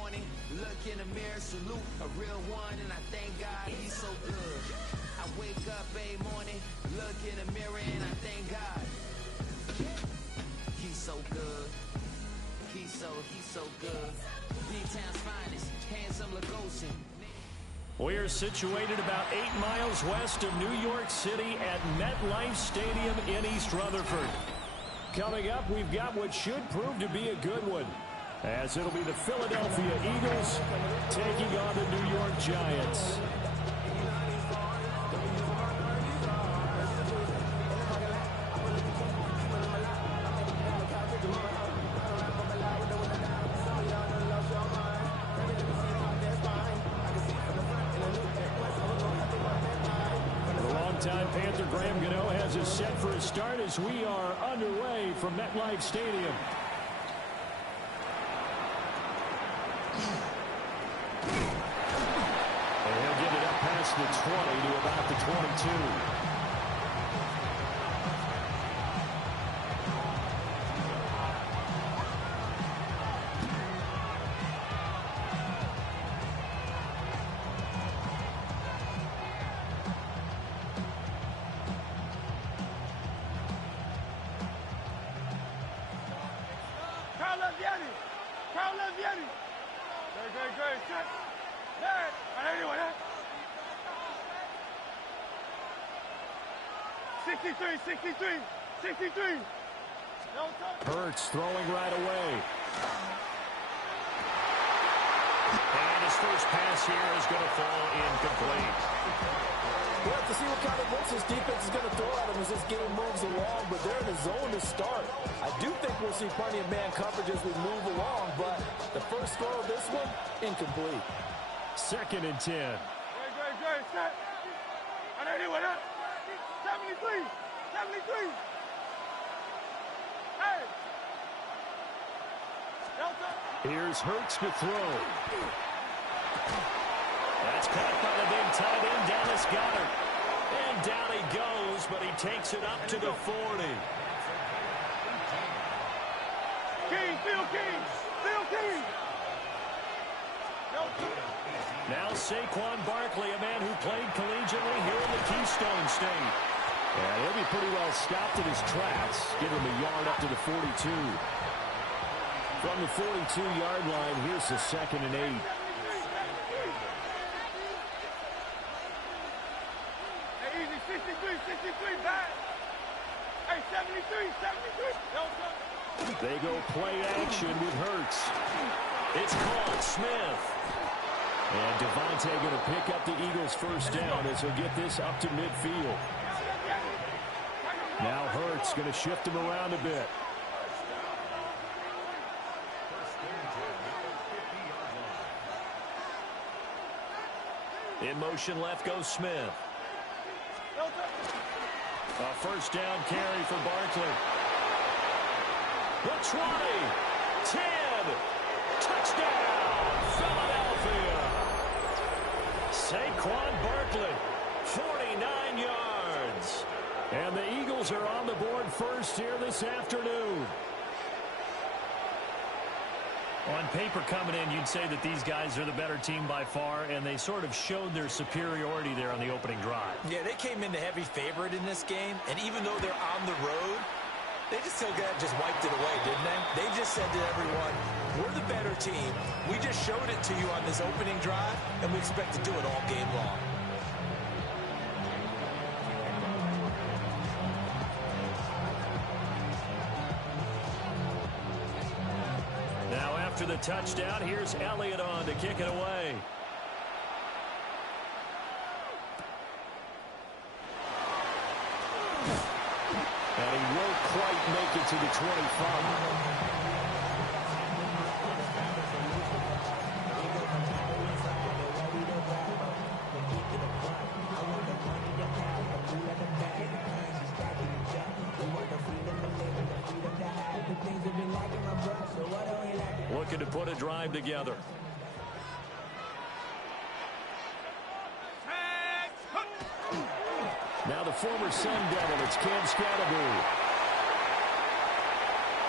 morning, look in the mirror, salute a real one, and I thank God he's so good. I wake up every morning, look in the mirror, and I thank God he's so good. He's so good. D-Town's finest, handsome Lagosian. We're situated about 8 miles west of New York City at MetLife Stadium in East Rutherford. Coming up, we've got what should prove to be a good one, as it'll be the Philadelphia Eagles taking on the New York Giants. Time Panther Graham Gano has us set for a start as we are underway from MetLife Stadium. And he'll get it up past the 20 to about the 22. Hurts throwing right away. And his first pass here is going to fall incomplete. We'll have to see what kind of looks this defense is going to throw at him as this game moves along, but they're in a zone to start. I do think we'll see plenty of man coverage as we move along, but the first throw of this one, incomplete. 2nd and 10. Great, set. I know you went up. 73. Hey! Here's Hurts to throw. That's caught by the big tight end, Dallas Goedert. And down he goes, but he takes it up to the 40. Phil King! Now Saquon Barkley, a man who played collegiately here in the Keystone State. And he'll be pretty well stopped in his tracks. Give him a yard up to the 42. From the 42-yard line, here's the 2nd and 8. Hey, easy, 63, back. Hey, 73. They go play action with Hurts. It's called Smith. And Devontae going to pick up the Eagles' first down as he'll get this up to midfield. Now Hurts going to shift him around a bit. In motion left goes Smith. A first down carry for Barkley. The 20, 10, touchdown, Philadelphia. Saquon Barkley, 49 yards. And the Eagles are on the board first here this afternoon. On paper coming in, you'd say that these guys are the better team by far, and they sort of showed their superiority there on the opening drive. Yeah, they came in the heavy favorite in this game, and even though they're on the road, they just wiped it away, didn't they? They just said to everyone, we're the better team. We just showed it to you on this opening drive, and we expect to do it all game long. Now after the touchdown, here's Elliott on to kick it away. And he won't quite make it to the 25. Looking to put a drive together. Now the former Sun Devil, it's Cam Scatterbury.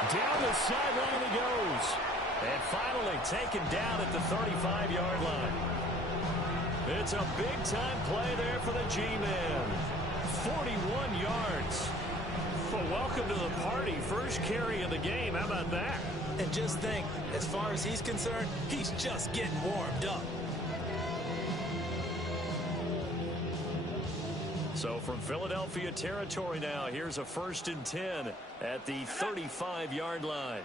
Down the sideline he goes. And finally taken down at the 35-yard line. It's a big-time play there for the G-Man. 41 yards. Well, welcome to the party. First carry of the game. How about that? And just think, as far as he's concerned, he's just getting warmed up. So from Philadelphia territory now, here's a 1st and 10 at the 35-yard line.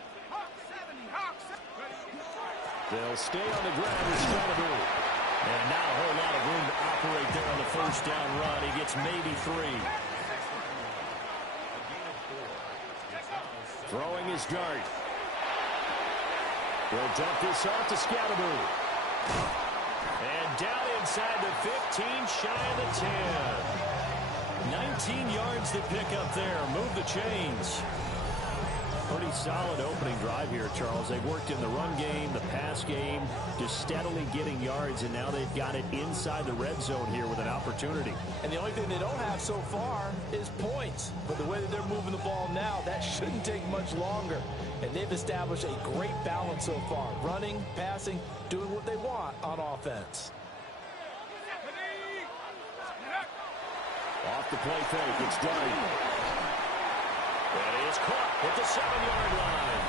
They'll stay on the ground with Scottaboo. And not a whole lot of room to operate there on the first down run. He gets maybe 3. Throwing his dart. He'll dump this off to Scottaboo. And down inside the 15, shy of the 10. 19 yards to pick up there. Move the chains. Pretty solid opening drive here, Charles. They've worked in the run game, the pass game, just steadily getting yards, and now they've got it inside the red zone here with an opportunity. And the only thing they don't have so far is points. But the way that they're moving the ball now, that shouldn't take much longer. And they've established a great balance so far. Running, passing, doing what they want on offense. Off the play fake, it's Dart. And he is caught at the 7-yard line.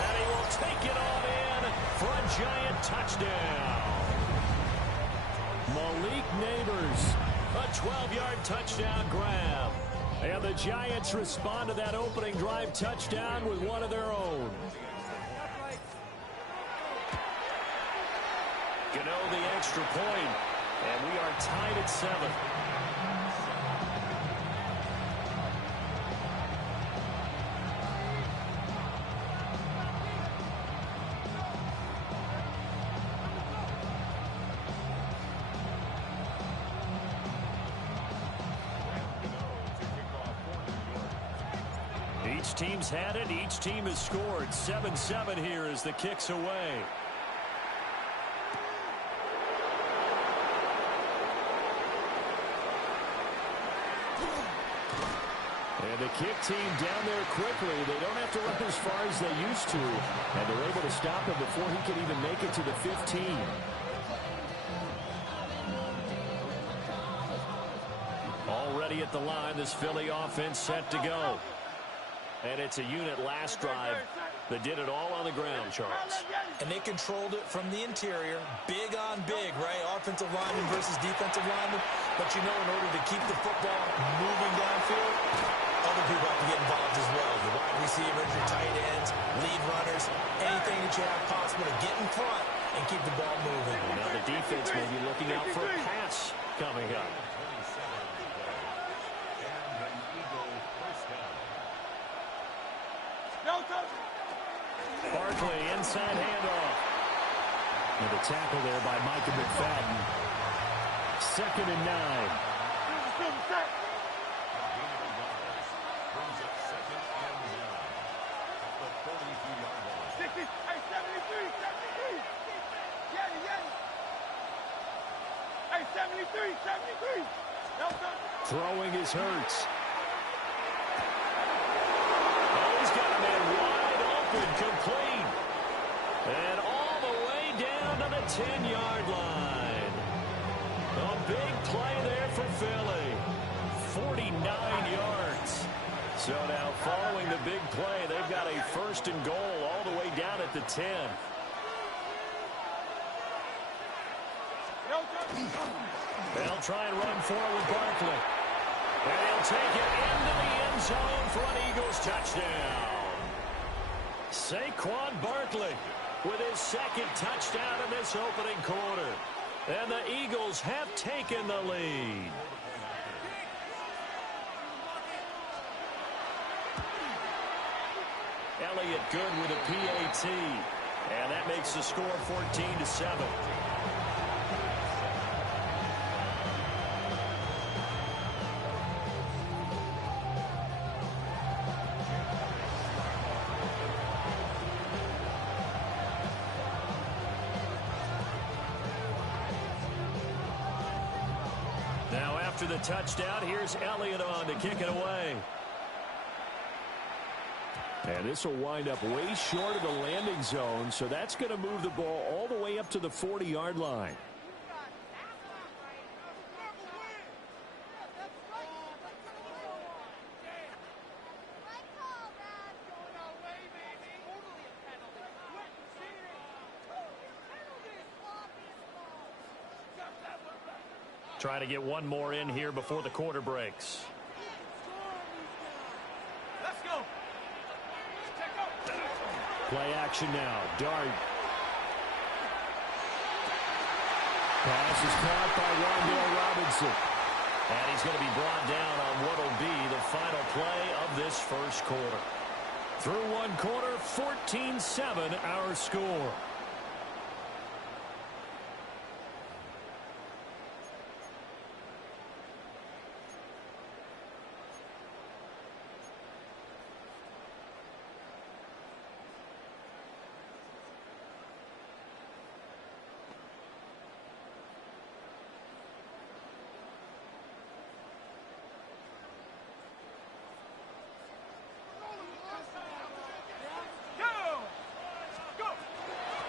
And he will take it on in for a giant touchdown. Malik Neighbors, a 12-yard touchdown grab. And the Giants respond to that opening drive touchdown with one of their own. Gano the extra point, and we are tied at 7. Each team's had it. Each team has scored. 7-7 here as the kick's away. And the kick team down there quickly. They don't have to run as far as they used to. And they're able to stop him before he can even make it to the 15. Already at the line, this Philly offense set to go. And it's a unit last drive that did it all on the ground, Charles. And they controlled it from the interior. Big on big, right? Offensive lineman versus defensive lineman. But you know, in order to keep the football moving downfield, other people have to get involved as well. Your wide receivers, your tight ends, lead runners, anything that you have possible to get in front and keep the ball moving. And now the defense may be looking out for a pass coming up. Barkley, inside handoff. And a tackle there by Micah McFadden. 2nd and 9. Hey, 73. Throwing is Hurts. Oh, he's got a man wide open, complete. And all the way down to the 10-yard line. A big play there for Philly. 49 yards. So now following the big play, they've got a 1st and goal all the way down at the 10. They'll try and run for it with Barkley. And he'll take it into the end zone for an Eagles touchdown. Saquon Barkley with his 2nd touchdown in this opening quarter. And the Eagles have taken the lead. Elliott good with a PAT. And that makes the score 14-7. After the touchdown, here's Elliott on to kick it away. And this will wind up way short of the landing zone, so that's going to move the ball all the way up to the 40-yard line. Trying to get one more in here before the quarter breaks. Let's go. Play action now. Dart. Pass is caught by Rondale Robinson. And he's going to be brought down on what will be the final play of this first quarter. Through one quarter, 14-7 our score.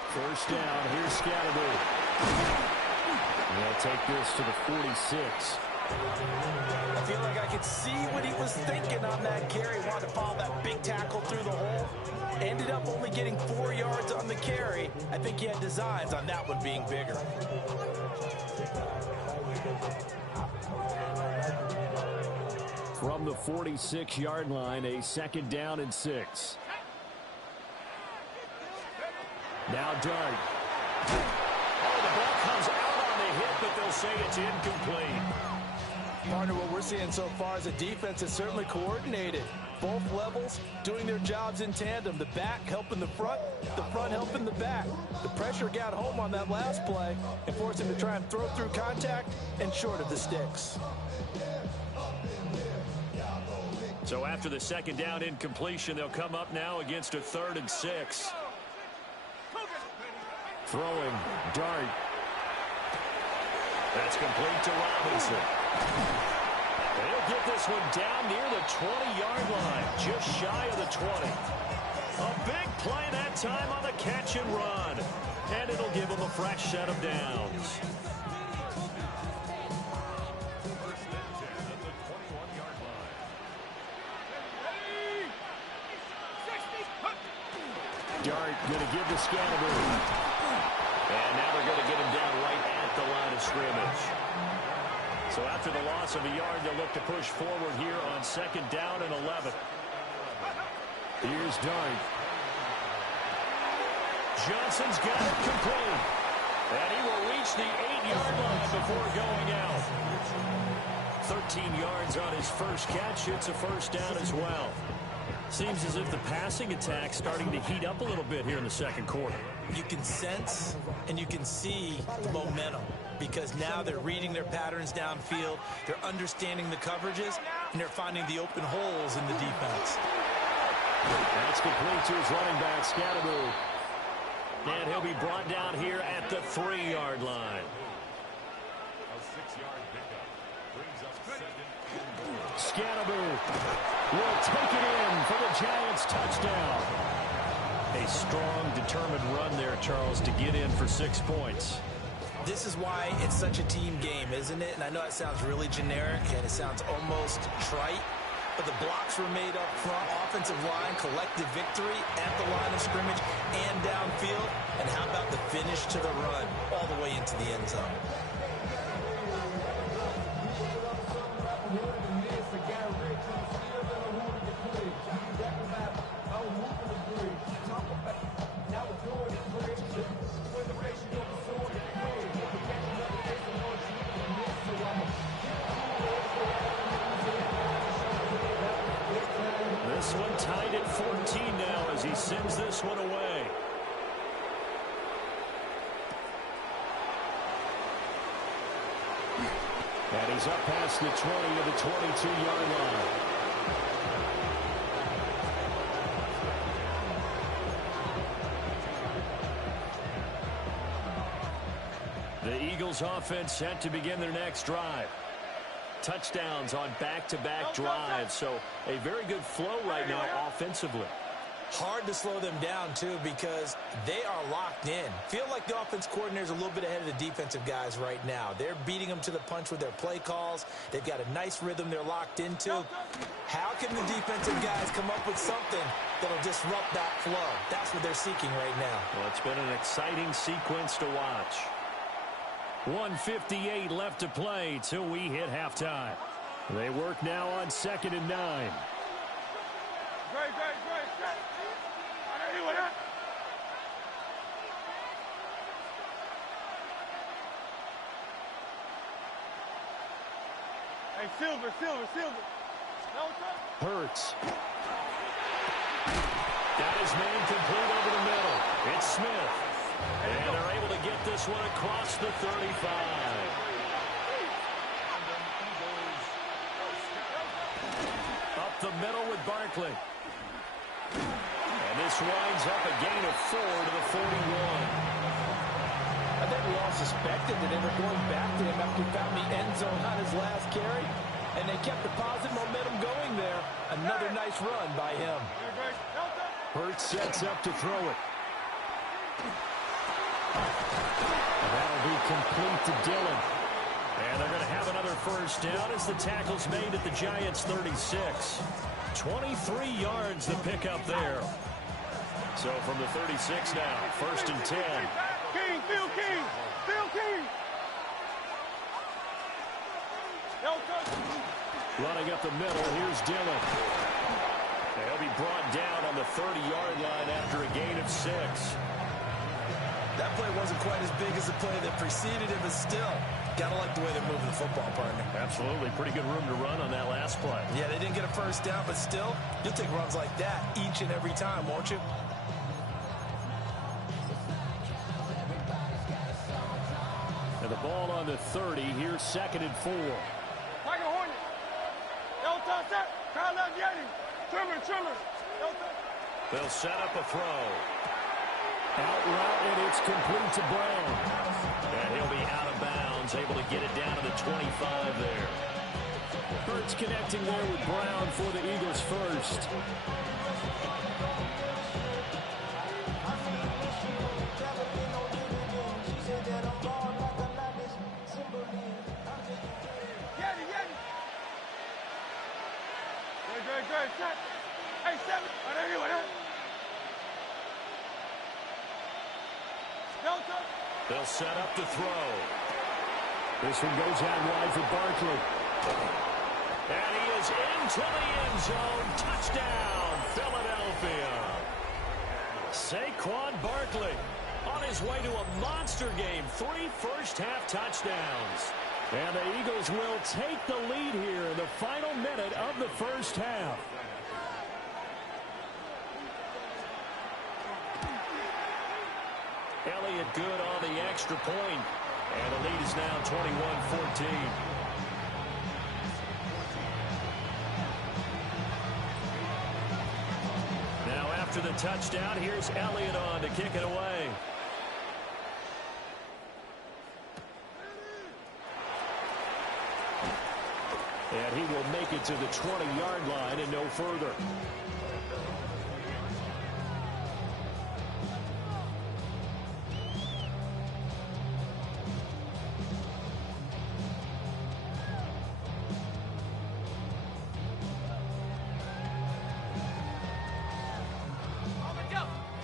First down, here's Scatterby. They'll take this to the 46. I feel like I could see what he was thinking on that carry. Wanted to follow that big tackle through the hole. Ended up only getting 4 yards on the carry. I think he had designs on that one being bigger. From the 46-yard line, a second down and 6. Now Dart. Oh, the ball comes out on the hit, but they'll say it's incomplete. Partner, what we're seeing so far is a defense is certainly coordinated. Both levels doing their jobs in tandem. The back helping the front helping the back. The pressure got home on that last play and forced him to try and throw through contact and short of the sticks. So after the second down incompletion, they'll come up now against a 3rd and 6. Throwing, Dart. That's complete to Robinson. They'll get this one down near the 20-yard line, just shy of the 20. A big play that time on the catch and run. And it'll give them a fresh set of downs. Dart going to give the Scatterby. And now they're going to get him down right at the line of scrimmage. So after the loss of a yard, they'll look to push forward here on second down and 11. Here's Dart. Johnson's got it complete. And he will reach the 8-yard line before going out. 13 yards on his first catch. It's a first down as well. Seems as if the passing attack's starting to heat up a little bit here in the second quarter. You can sense and you can see the momentum because now they're reading their patterns downfield, they're understanding the coverages, and they're finding the open holes in the defense. That's complete to his running back, Scatterby. And he'll be brought down here at the 3-yard line. Scatterby will take it in for the Giants touchdown. A strong, determined run there, Charles, to get in for 6 points. This is why it's such a team game, isn't it? And I know it sounds really generic and it sounds almost trite, but the blocks were made up front, offensive line, collective victory at the line of scrimmage and downfield. And how about the finish to the run all the way into the end zone? This one tied at 14 now as he sends this one away. And he's up past the 20 to the 22-yard line. The Eagles offense set to begin their next drive. Touchdowns on back-to-back drives, so a very good flow right now offensively. Hard to slow them down, too, because they are locked in. Feel like the offense coordinator is a little bit ahead of the defensive guys right now. They're beating them to the punch with their play calls. They've got a nice rhythm they're locked into. How can the defensive guys come up with something that'll disrupt that flow? That's what they're seeking right now. Well, it's been an exciting sequence to watch. 1:58 left to play till we hit halftime. They work now on 2nd and 9. Great. Anyone else? Hey, Silver. No touch. Hurts. Got his man complete over the middle. It's Smith. And they're able to get this one across the 35. Up the middle with Barkley. And this winds up a gain of 4 to the 41. I think we all suspected that they were going back to him after he found the end zone on his last carry, and they kept the positive momentum going there. Another nice run by him. Hurts sets up to throw it. And that'll be complete to Dillon. And they're going to have another first down as the tackle's made at the Giants' 36. 23 yards the pickup there. So from the 36 now, 1st and 10. Phil King. No touch. Running up the middle, here's Dillon. He'll be brought down on the 30-yard line after a gain of 6. That play wasn't quite as big as the play that preceded it, but still, gotta like the way they're moving the football, partner. Absolutely. Pretty good room to run on that last play. Yeah, they didn't get a first down, but still, you'll take runs like that each and every time, won't you? And the ball on the 30. Here's 2nd and 4. Tiger Hornet. No touch that. Kyle Yeti. Trimmer. No touch. They'll set up a throw. Out route, and it's complete to Brown. And he'll be out of bounds, able to get it down to the 25 there. Hurts connecting there with Brown for the Eagles first. Great. Hey, 7. Anyone else? No touch. They'll set up to throw. This one goes out wide for Barkley. And he is into the end zone. Touchdown, Philadelphia. Saquon Barkley on his way to a monster game. 3 first-half touchdowns. And the Eagles will take the lead here in the final minute of the first half. Elliott good on the extra point. And the lead is now 21-14. Now after the touchdown, here's Elliott on to kick it away. And he will make it to the 20-yard line and no further.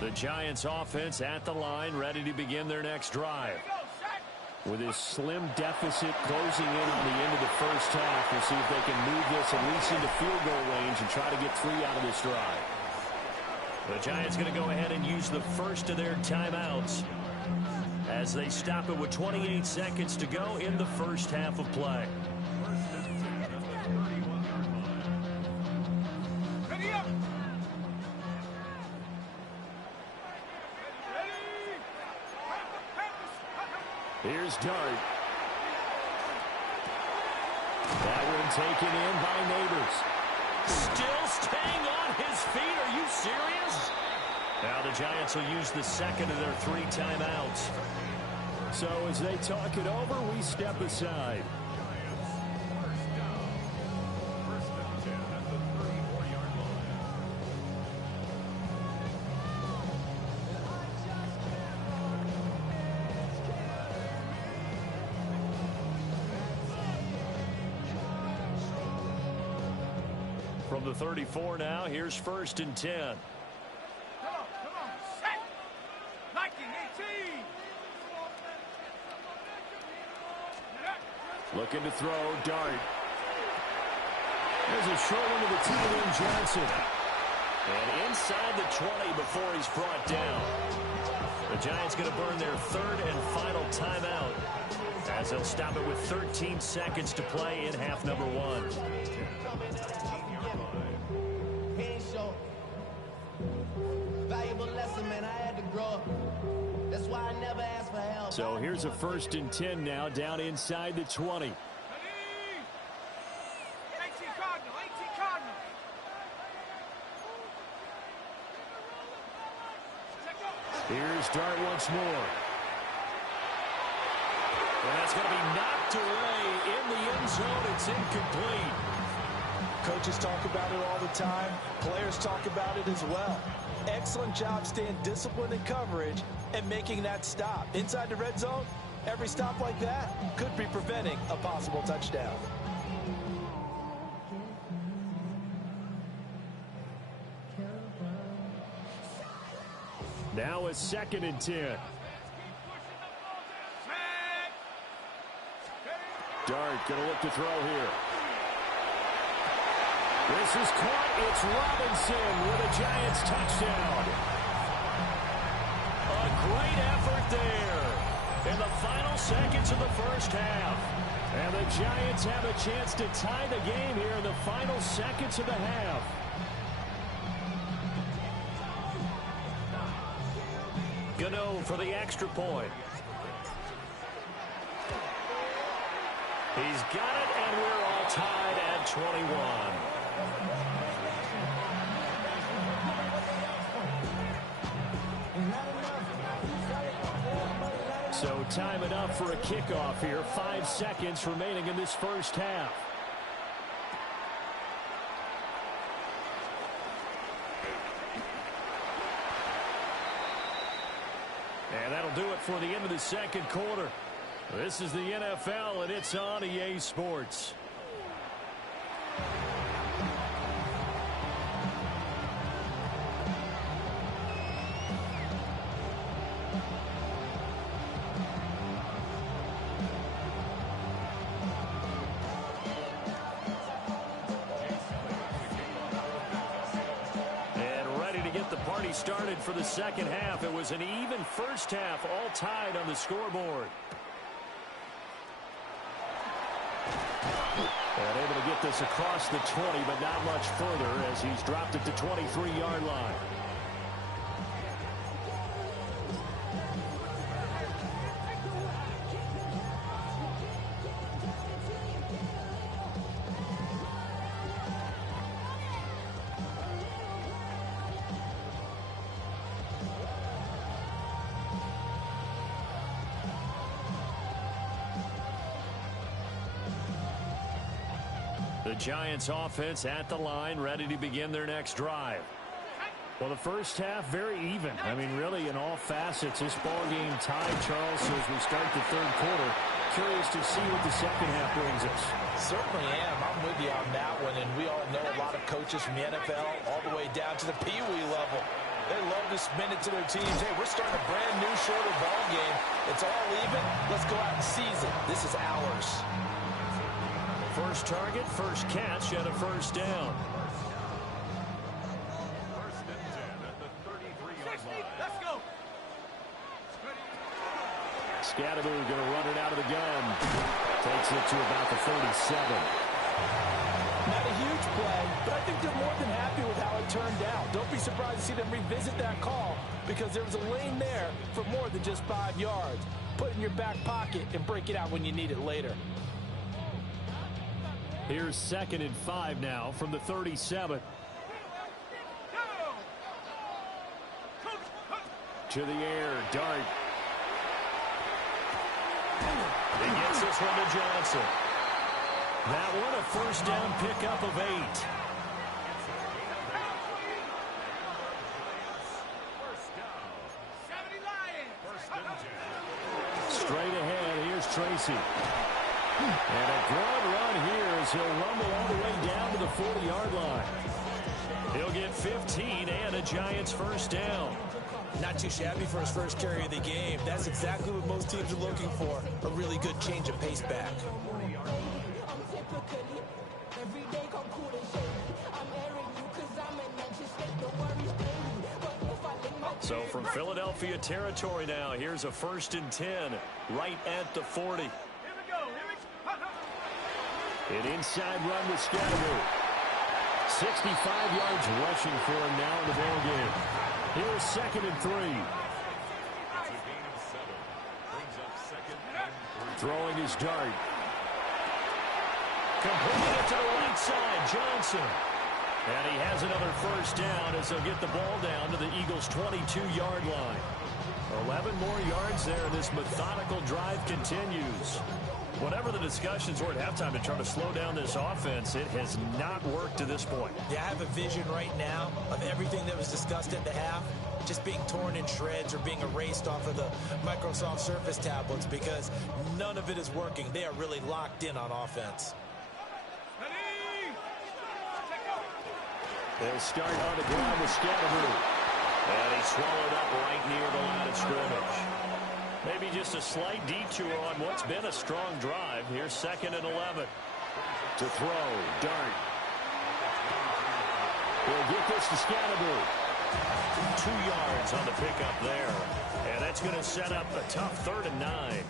The Giants offense at the line, ready to begin their next drive. With his slim deficit closing in on the end of the first half, we'll see if they can move this at least into field goal range and try to get 3 out of this drive. The Giants going to go ahead and use the first of their timeouts as they stop it with 28 seconds to go in the first half of play. Here's Dart. That one taken in by Neighbors. Still staying on his feet. Are you serious? Now the Giants will use the second of their 3 timeouts. So as they talk it over, we step aside. the 34 now. Here's 1st and 10. Come on, set. 19-18. Looking to throw, Dart. There's a short one to the team in Johnson. And inside the 20 before he's brought down. The Giants going to burn their 3rd and final timeout, as they'll stop it with 13 seconds to play in half number 1. Valuable lesson, man. I had to grow up. That's why I never asked for help. So here's a 1st and 10 now, down inside the 20. 18 Cardinal, 18 Cardinal. Here's Dart once more. And that's going to be knocked away in the end zone. It's incomplete. Coaches talk about it all the time. Players talk about it as well. Excellent job staying disciplined in coverage and making that stop. Inside the red zone, every stop like that could be preventing a possible touchdown. Now a 2nd and 10. Dart going to look to throw here. This is caught. It's Robinson with a Giants touchdown. A great effort there in the final seconds of the first half. And the Giants have a chance to tie the game here in the final seconds of the half. Gano for the extra point. He's got it, and we're all tied at 21. So time enough for a kickoff here. 5 seconds remaining in this first half. And that'll do it for the end of the second quarter. This is the NFL, and it's on EA Sports. Started for the second half. It was an even first half, all tied on the scoreboard. And able to get this across the 20, but not much further as he's dropped it to 23-yard line. The Giants offense at the line, ready to begin their next drive. Well, the first half, very even. I mean, really, in all facets, this ball game tied, Charles, so as we start the third quarter. Curious to see what the second half brings us. Certainly am. I'm with you on that one, and we all know a lot of coaches from the NFL all the way down to the Pee Wee level. They love to spin it to their teams. Hey, we're starting a brand new, shorter ball game. It's all even. Let's go out and seize it. This is ours. First target, first catch, and a first down. First and 10 at the 33-yard line. Let's go. Scadaboo going to run it out of the gun. Takes it to about the 37. Not a huge play, but I think they're more than happy with how it turned out. Don't be surprised to see them revisit that call because there was a lane there for more than just 5 yards. Put it in your back pocket and break it out when you need it later. Here's 2nd and 5 now from the 37. To the air, Dart. He gets this one to Johnson. That one a first down pickup of 8. Straight ahead, here's Tracy. And a good run here as he'll rumble all the way down to the 40-yard line. He'll get 15 and a Giants first down. Not too shabby for his first carry of the game. That's exactly what most teams are looking for, a really good change of pace back. So from Philadelphia territory now, here's a 1st and 10 right at the 40. Here we go. An inside run with Scatteroo. 65 yards rushing for him now in the ball game. Here's 2nd and 3. Throwing his dart. Completing it to the right side, Johnson. And he has another first down as he'll get the ball down to the Eagles' 22-yard line. 11 more yards there. This methodical drive continues. Whatever the discussions were at halftime to try to slow down this offense, it has not worked to this point. Yeah, I have a vision right now of everything that was discussed at the half just being torn in shreds or being erased off of the Microsoft Surface tablets because none of it is working. They are really locked in on offense. They'll start on the ground with Scatteroo. And he swallowed up right near the line of scrimmage. Maybe just a slight detour on what's been a strong drive. Here's 2nd and 11. To throw, dart. He'll get this to Scatteroo. 2 yards on the pickup there. And that's going to set up a tough 3rd and 9.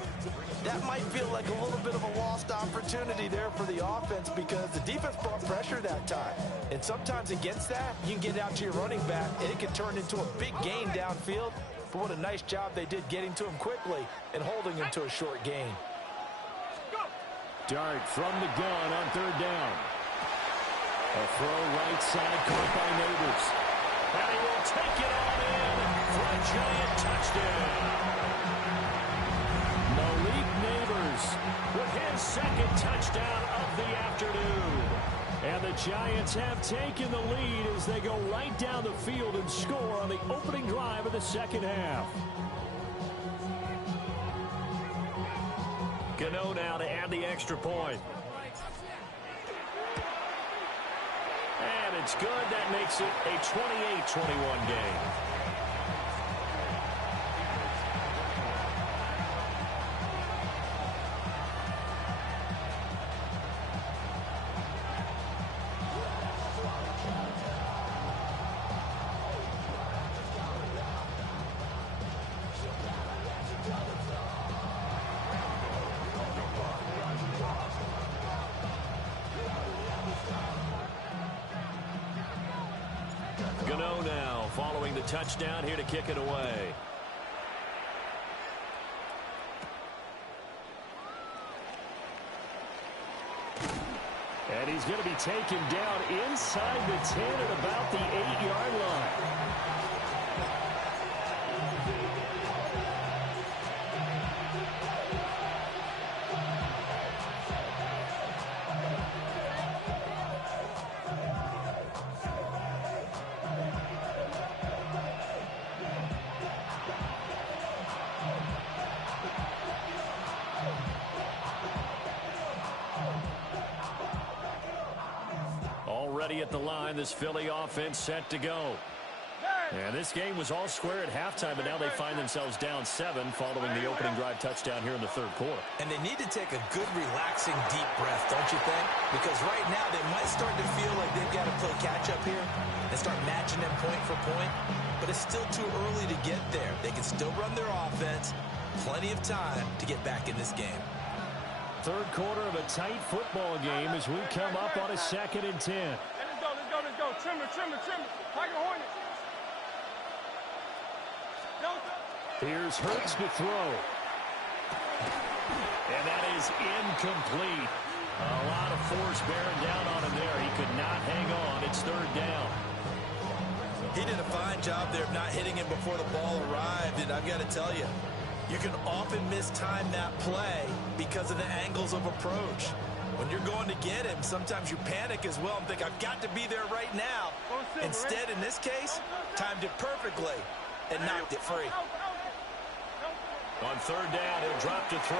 That might feel like a little bit of a lost opportunity there for the offense because the defense brought pressure that time. And sometimes against that, you can get out to your running back, and it can turn into a big gain downfield. But what a nice job they did getting to him quickly and holding him to a short gain. Dart from the gun on 3rd down. A throw right side caught by Neighbors. And he will take it on in for a Giant touchdown. Malik Neighbors with his 2nd touchdown of the afternoon. And the Giants have taken the lead as they go right down the field and score on the opening drive of the 2nd half. Gano now to add the extra point. And it's good. That makes it a 28-21 game. Gano now following the touchdown here to kick it away. And he's going to be taken down inside the 10 at about the 8-yard line. Already at the line, this Philly offense set to go. And this game was all square at halftime, but now they find themselves down 7 following the opening drive touchdown here in the 3rd quarter. And they need to take a good, relaxing, deep breath, don't you think? Because right now they might start to feel like they've got to play catch-up here and start matching them point for point. But it's still too early to get there. They can still run their offense. Plenty of time to get back in this game. 3rd quarter of a tight football game as we come up on a 2nd and 10. Hey, let's go. Trimmer. Tiger Hornet. Here's Hurts to throw. And that is incomplete. A lot of force bearing down on him there. He could not hang on. It's 3rd down. He did a fine job there of not hitting him before the ball arrived, and I've got to tell you, you can often mistime that play because of the angles of approach. When you're going to get him, sometimes you panic as well and think, I've got to be there right now. Instead, in this case, timed it perfectly and knocked it free. On third down, he'll drop to throw.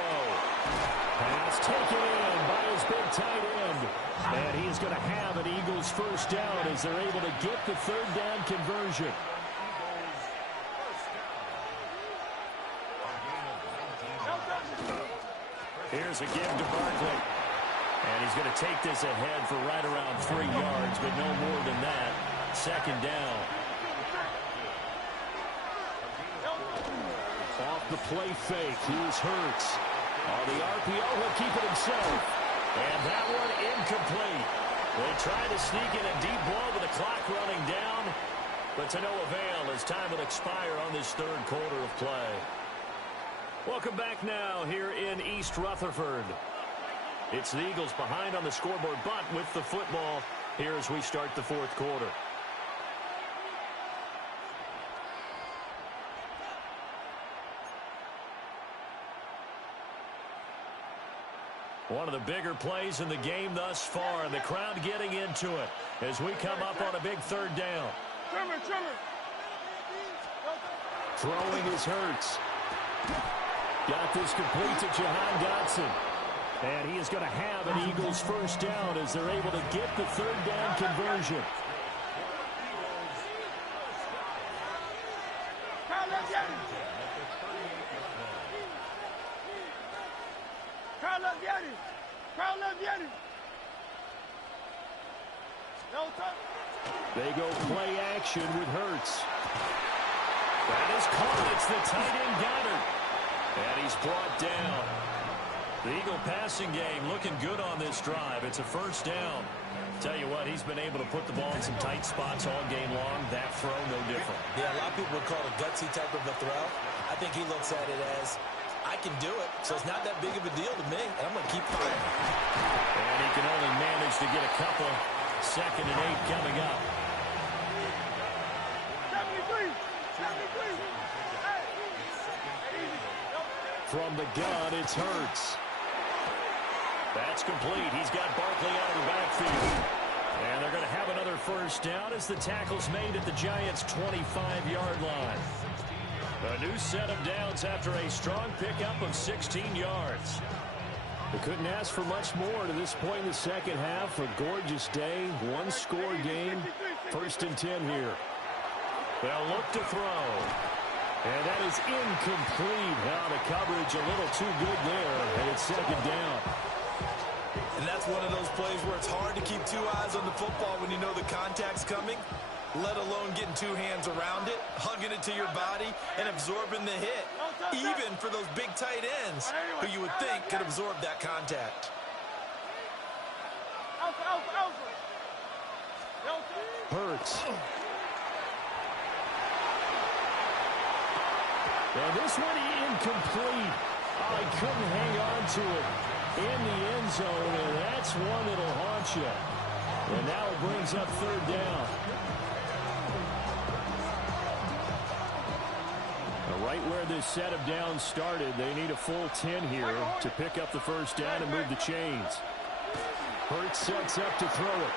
Pass taken in by his big tight end. And he's going to have an Eagles first down as they're able to get the third down conversion. Here's a give to Barkley. And he's going to take this ahead for right around 3 yards, but no more than that. Second down. Off the play fake, here's Hurts. On the RPO, he'll keep it himself. And that one incomplete. They tried to sneak in a deep ball with the clock running down, but to no avail as time will expire on this third quarter of play. Welcome back now here in East Rutherford. It's the Eagles behind on the scoreboard, but with the football here as we start the fourth quarter. One of the bigger plays in the game thus far, and the crowd getting into it as we come up on a big third down. Throwing is Hurts. Got this complete to Jahan Dotson. And he is going to have an Eagles first down as they're able to get the third down conversion. They go play action with Hurts. That is caught. It's the tight end Goddard. And he's brought down. The Eagle passing game looking good on this drive. It's a first down. Tell you what, he's been able to put the ball in some tight spots all game long. That throw, no different. Yeah, a lot of people would call it a gutsy type of a throw. I think he looks at it as, I can do it, so it's not that big of a deal to me, and I'm going to keep firing. And he can only manage to get a couple. 2nd and 8 coming up. 73. From the gun, it's Hurts. That's complete. He's got Barkley out of the backfield. And they're going to have another first down as the tackle's made at the Giants' 25-yard line. A new set of downs after a strong pickup of 16 yards. They couldn't ask for much more to this point in the second half. A gorgeous day, one-score game. 1st and 10 here. They'll look to throw. And that is incomplete. Now the coverage a little too good there, and it's 2nd down. And that's one of those plays where it's hard to keep 2 eyes on the football when you know the contact's coming, let alone getting 2 hands around it, hugging it to your body, and absorbing the hit, even for those big tight ends who you would think could absorb that contact. Hurts. And this one incomplete. Oh, he couldn't hang on to it in the end zone, and that's one that'll haunt you. And now it brings up 3rd down. Now, right where this set of downs started, they need a full 10 here to pick up the first down and move the chains. Hurts sets up to throw it.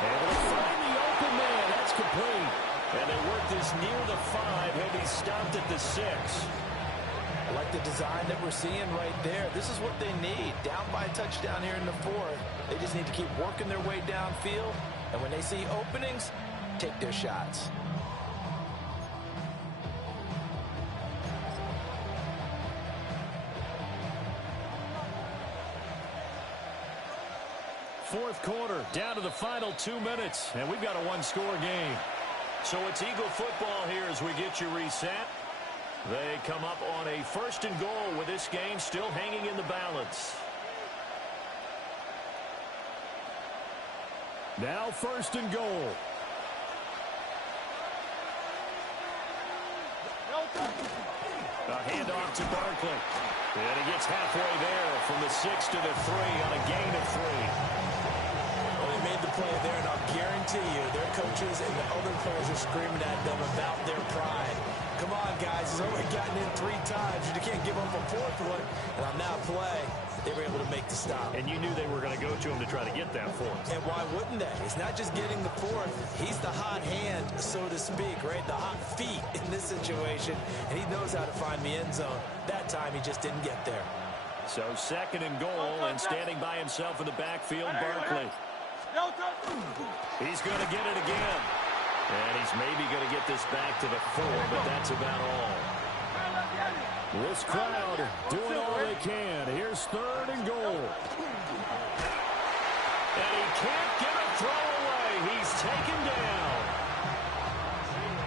And they'll find the open man. That's complete. And they work this near the 5. He'll be stopped at the 6. I like the design that we're seeing right there. This is what they need. Down by a touchdown here in the 4th. They just need to keep working their way downfield. And when they see openings, take their shots. Fourth quarter, down to the final 2 minutes. And we've got a one-score game. So it's Eagle football here as we get you reset. They come up on a 1st and goal with this game still hanging in the balance. Now 1st and goal. A handoff to Barkley. And he gets halfway there from the 6 to the 3 on a gain of 3. Well, he made the play there, and I'll guarantee you their coaches and the other players are screaming at them about their pride. Come on, guys. He's only gotten in 3 times. You can't give up a 4th one. And on that play, they were able to make the stop. And you knew they were going to go to him to try to get that 4th. And why wouldn't they? It's not just getting the 4th. He's the hot hand, so to speak, right? The hot feet in this situation. And he knows how to find the end zone. That time, he just didn't get there. So 2nd and goal, and standing by himself in the backfield, Barkley. He's going to get it again. And he's maybe going to get this back to the 4, but that's about all. This crowd doing all they can. Here's 3rd and goal. And he can't get a throw away. He's taken down.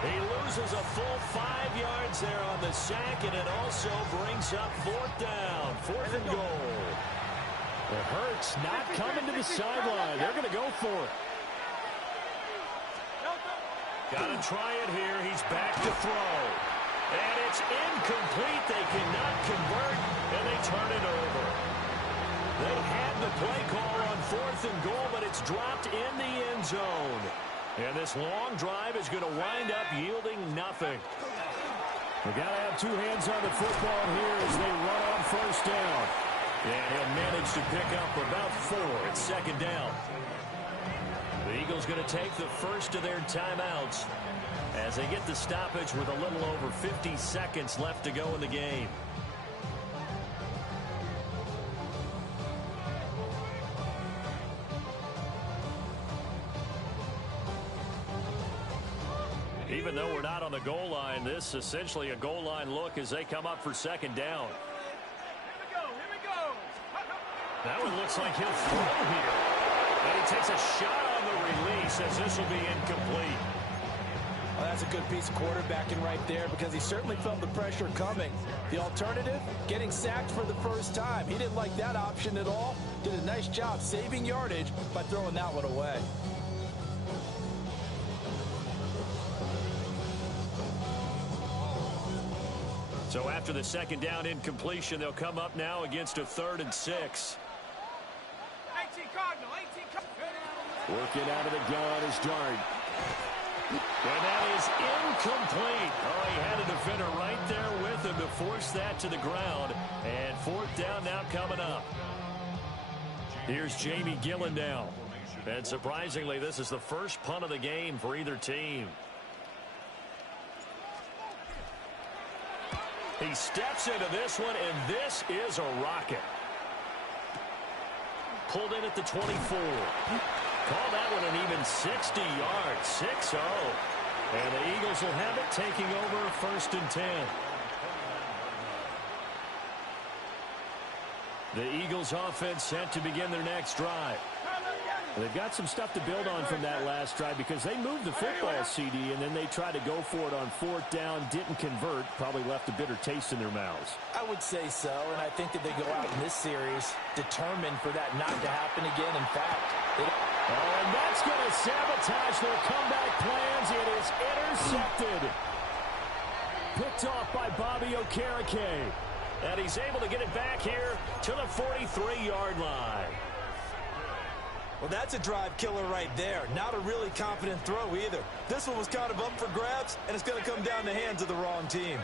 He loses a full 5 yards there on the sack, and it also brings up 4th down. 4th and goal. It hurts not coming to the sideline. They're going to go for it. Got to try it here. He's back to throw. And it's incomplete. They cannot convert, and they turn it over. They had the play call on 4th and goal, but it's dropped in the end zone. And this long drive is going to wind up yielding nothing. They got to have 2 hands on the football here as they run on 1st down. And he'll manage to pick up about 4 at 2nd down. The Eagles going to take the first of their timeouts as they get the stoppage with a little over 50 seconds left to go in the game. Even though we're not on the goal line, this is essentially a goal line look as they come up for 2nd down. Here we go. That one looks like he'll throw here. And he takes a shot on the release as this will be incomplete. Well, that's a good piece of quarterbacking right there because he certainly felt the pressure coming. The alternative, getting sacked for the first time. He didn't like that option at all. Did a nice job saving yardage by throwing that one away. So after the 2nd down incompletion, they'll come up now against a 3rd and 6. 18 Cardinal. Working out of the gun is Dart. And that is incomplete. Oh, he had a defender right there with him to force that to the ground. And 4th down now coming up. Here's Jamie Gillen now. And surprisingly, this is the first punt of the game for either team. He steps into this one, and this is a rocket. Pulled in at the 24. Call that one an even 60 yards, 6-0. And the Eagles will have it, taking over 1st and 10. The Eagles offense set to begin their next drive. They've got some stuff to build on from that last drive because they moved the football, CD, and then they tried to go for it on 4th down, didn't convert, probably left a bitter taste in their mouths. I would say so, and I think that they go out in this series determined for that not to happen again. In fact, and that's going to sabotage their comeback plans. It is intercepted. Picked off by Bobby Okereke. And he's able to get it back here to the 43-yard line. Well, that's a drive killer right there. Not a really confident throw either. This one was kind of up for grabs, and it's going to come down the hands of the wrong team.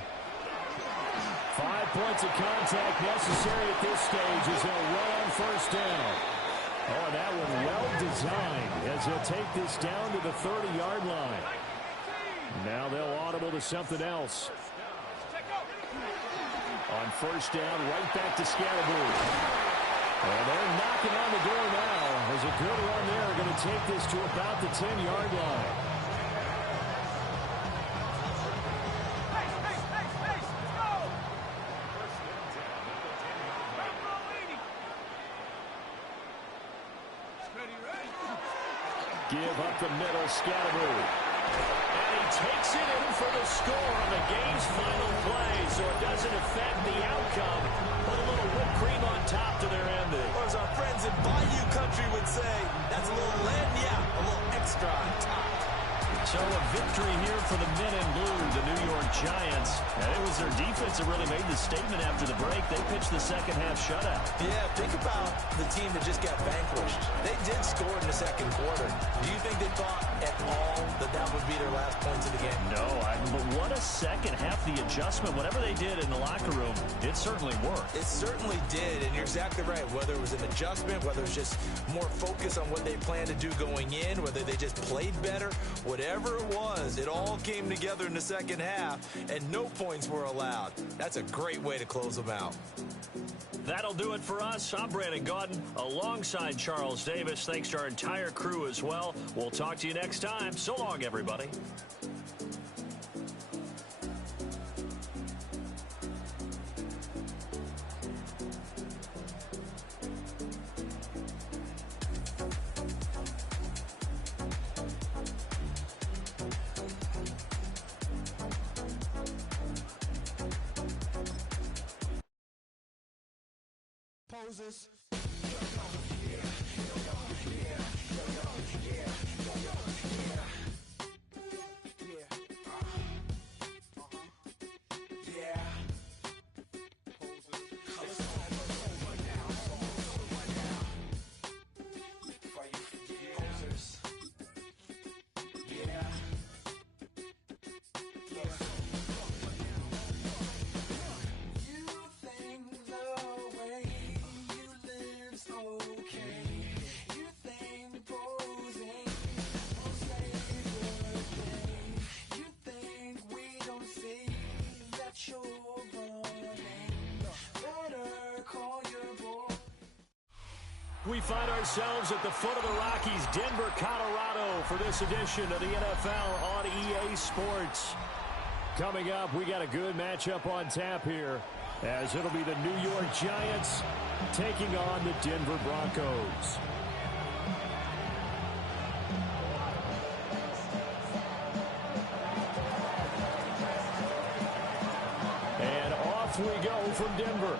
5 points of contact necessary at this stage as they'll run on 1st down. Oh, and that one well designed as he'll take this down to the 30-yard line. Now they'll audible to something else. On 1st down, right back to Scalaboo. And they're knocking on the door now. There's a good run there. Going to take this to about the 10-yard line. Give up the middle, Scalaboo. And he takes it in for the score on the game's final play, so it doesn't affect the outcome. Put a little whipped cream on top to their ending. Or as our friends in Bayou Country would say, that's a little lagniappe, a little extra on top. So a victory here for the men in blue, the New York Giants. And it was their defense that really made the statement after the break. They pitched the second half shutout. Yeah, think about the team that just got vanquished. They did score in the second quarter. Do you think they thought at all that that would be their last points of the game? No, but what a second half, the adjustment. Whatever they did in the locker room, it certainly worked. It certainly did, and you're exactly right. Whether it was an adjustment, whether it was just more focus on what they planned to do going in, whether they just played better, whatever it was, it all came together in the second half, and no points were allowed. That's a great way to close them out. That'll do it for us. I'm Brandon Gaudin alongside Charles Davis. Thanks to our entire crew as well. We'll talk to you next time. So long, everybody. Poses. We find ourselves at the foot of the Rockies, Denver, Colorado, for this edition of the NFL on EA Sports. Coming up, we got a good matchup on tap here, as it'll be the New York Giants taking on the Denver Broncos. And off we go from Denver.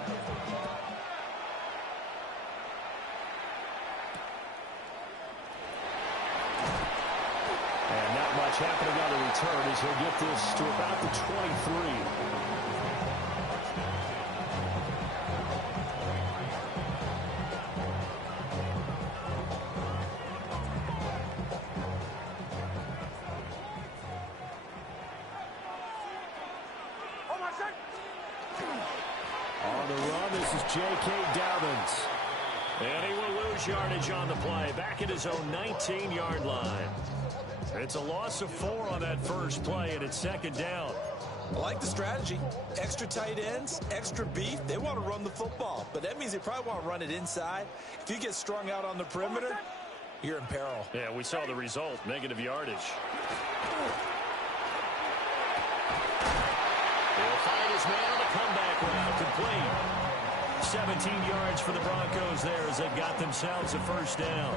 Happening on the return as he'll get this to about the 23. On the run, this is J.K. Dobbins. And he will lose yardage on the play, back at his own 19-yard line. It's a loss of 4 on that first play, and it's second down. I like the strategy. Extra tight ends, extra beef. They want to run the football, but that means they probably want to run it inside. If you get strung out on the perimeter, you're in peril. Yeah, we saw the result, negative yardage. He'll find his man on the comeback route, complete. 17 yards for the Broncos there as they've got themselves a first down.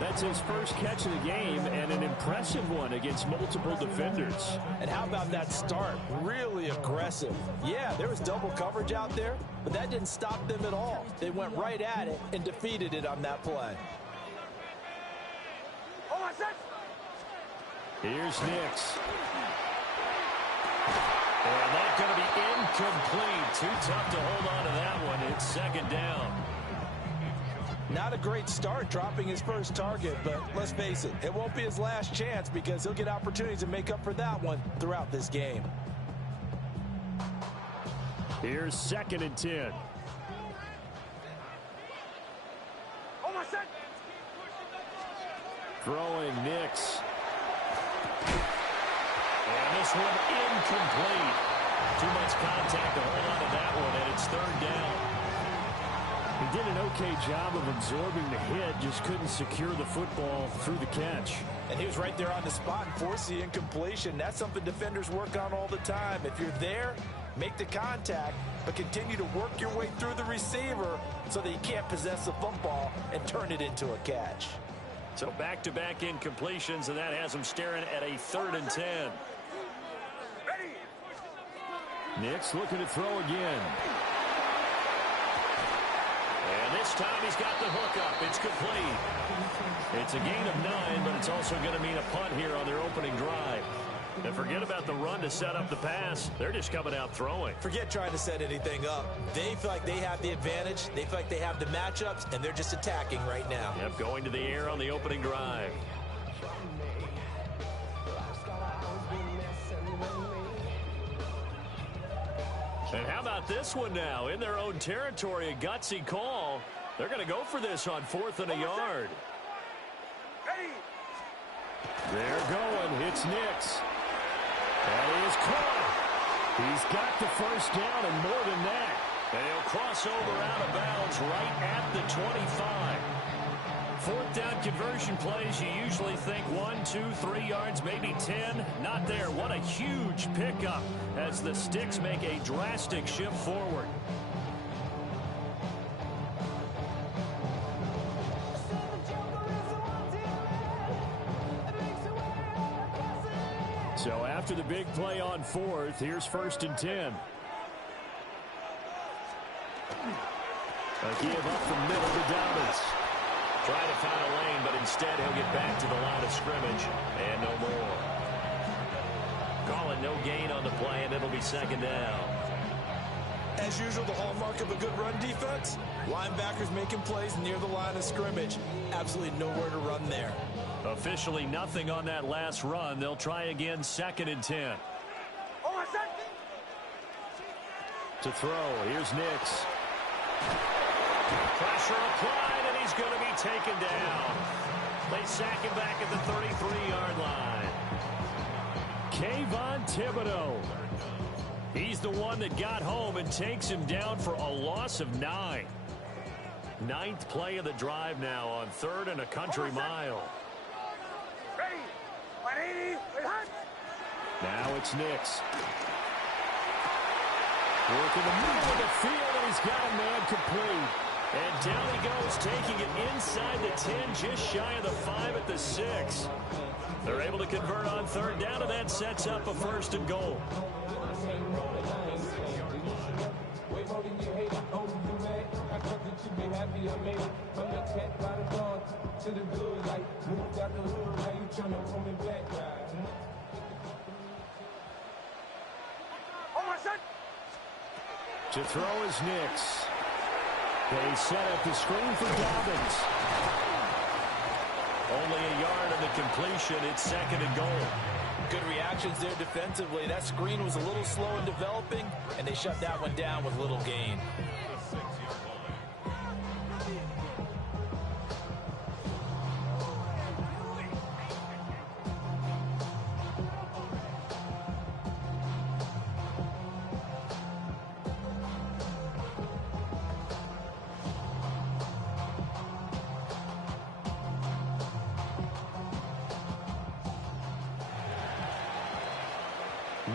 That's his first catch of the game, and an impressive one against multiple defenders. And how about that start? Really aggressive. Yeah, there was double coverage out there, but that didn't stop them at all. They went right at it and defeated it on that play. Here's Nix. And that's going to be incomplete. Too tough to hold on to that one. It's second down. Not a great start dropping his first target, but let's face it, it won't be his last chance because he'll get opportunities to make up for that one throughout this game. Here's 2nd and 10. Throwing Nix. And this one incomplete. Too much contact to hold on to that one, and it's third down. He did an okay job of absorbing the hit, just couldn't secure the football through the catch. And he was right there on the spot and forced the incompletion. That's something defenders work on all the time. If you're there, make the contact, but continue to work your way through the receiver so that you can't possess the football and turn it into a catch. So back-to-back incompletions, and that has him staring at a 3rd and 10. Nix looking to throw again. And this time he's got the hook up. It's complete. It's a gain of 9, but it's also going to mean a punt here on their opening drive. And forget about the run to set up the pass. They're just coming out throwing. Forget trying to set anything up. They feel like they have the advantage. They feel like they have the matchups, and they're just attacking right now. Yep, going to the air on the opening drive. And how about this one now? In their own territory, a gutsy call. They're going to go for this on 4th and a yard. They're going. It's Nix. That is caught. He's got the first down and more than that. And he'll cross over out of bounds right at the 25. 4th down conversion plays, you usually think 1, 2, 3 yards, maybe 10. Not there. What a huge pickup as the Sticks make a drastic shift forward. So after the big play on 4th, here's 1st and 10. A give up the middle to Dobbins. Trying to find a lane, but instead he'll get back to the line of scrimmage. And no more. Calling no gain on the play, and it'll be 2nd down. As usual, the hallmark of a good run defense, linebackers making plays near the line of scrimmage. Absolutely nowhere to run there. Officially nothing on that last run. They'll try again, 2nd and 10. To throw, here's Nix. Pressure applied, and he's going to be taken down. They sack him back at the 33-yard line. Kayvon Thibodeau. He's the one that got home and takes him down for a loss of 9. 9th play of the drive now on 3rd and a country mile. Now it's Nix. Working the middle of the field, and he's got a man complete. And down he goes, taking it inside the 10, just shy of the 5 at the 6. They're able to convert on 3rd down, and that sets up a 1st and goal. To throw is Nix. They set up the screen for Dobbins. Only a yard on the completion. It's 2nd and goal. Good reactions there defensively. That screen was a little slow in developing, and they shut that one down with little gain.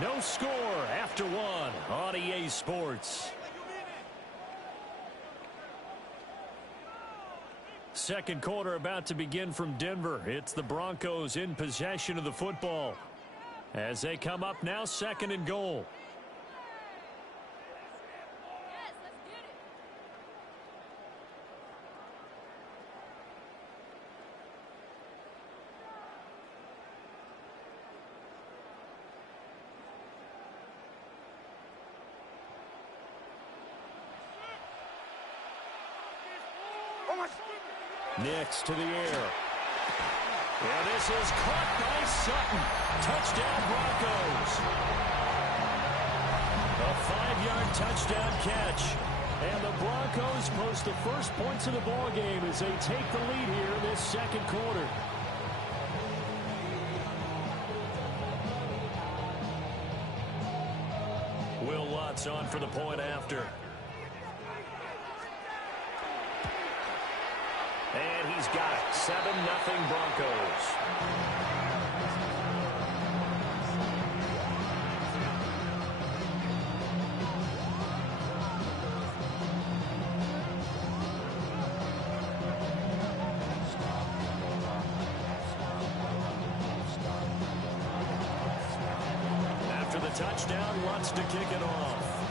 No score after 1 on EA Sports. 2nd quarter about to begin from Denver. It's the Broncos in possession of the football as they come up now, 2nd and goal. Nix to the air. And this is caught by Sutton. Touchdown Broncos. A 5-yard touchdown catch. And the Broncos post the first points of the ball game as they take the lead here in this 2nd quarter. Will Lutz on for the point after. And he's got it. 7-0 Broncos. After the touchdown, Lutz to kick it off.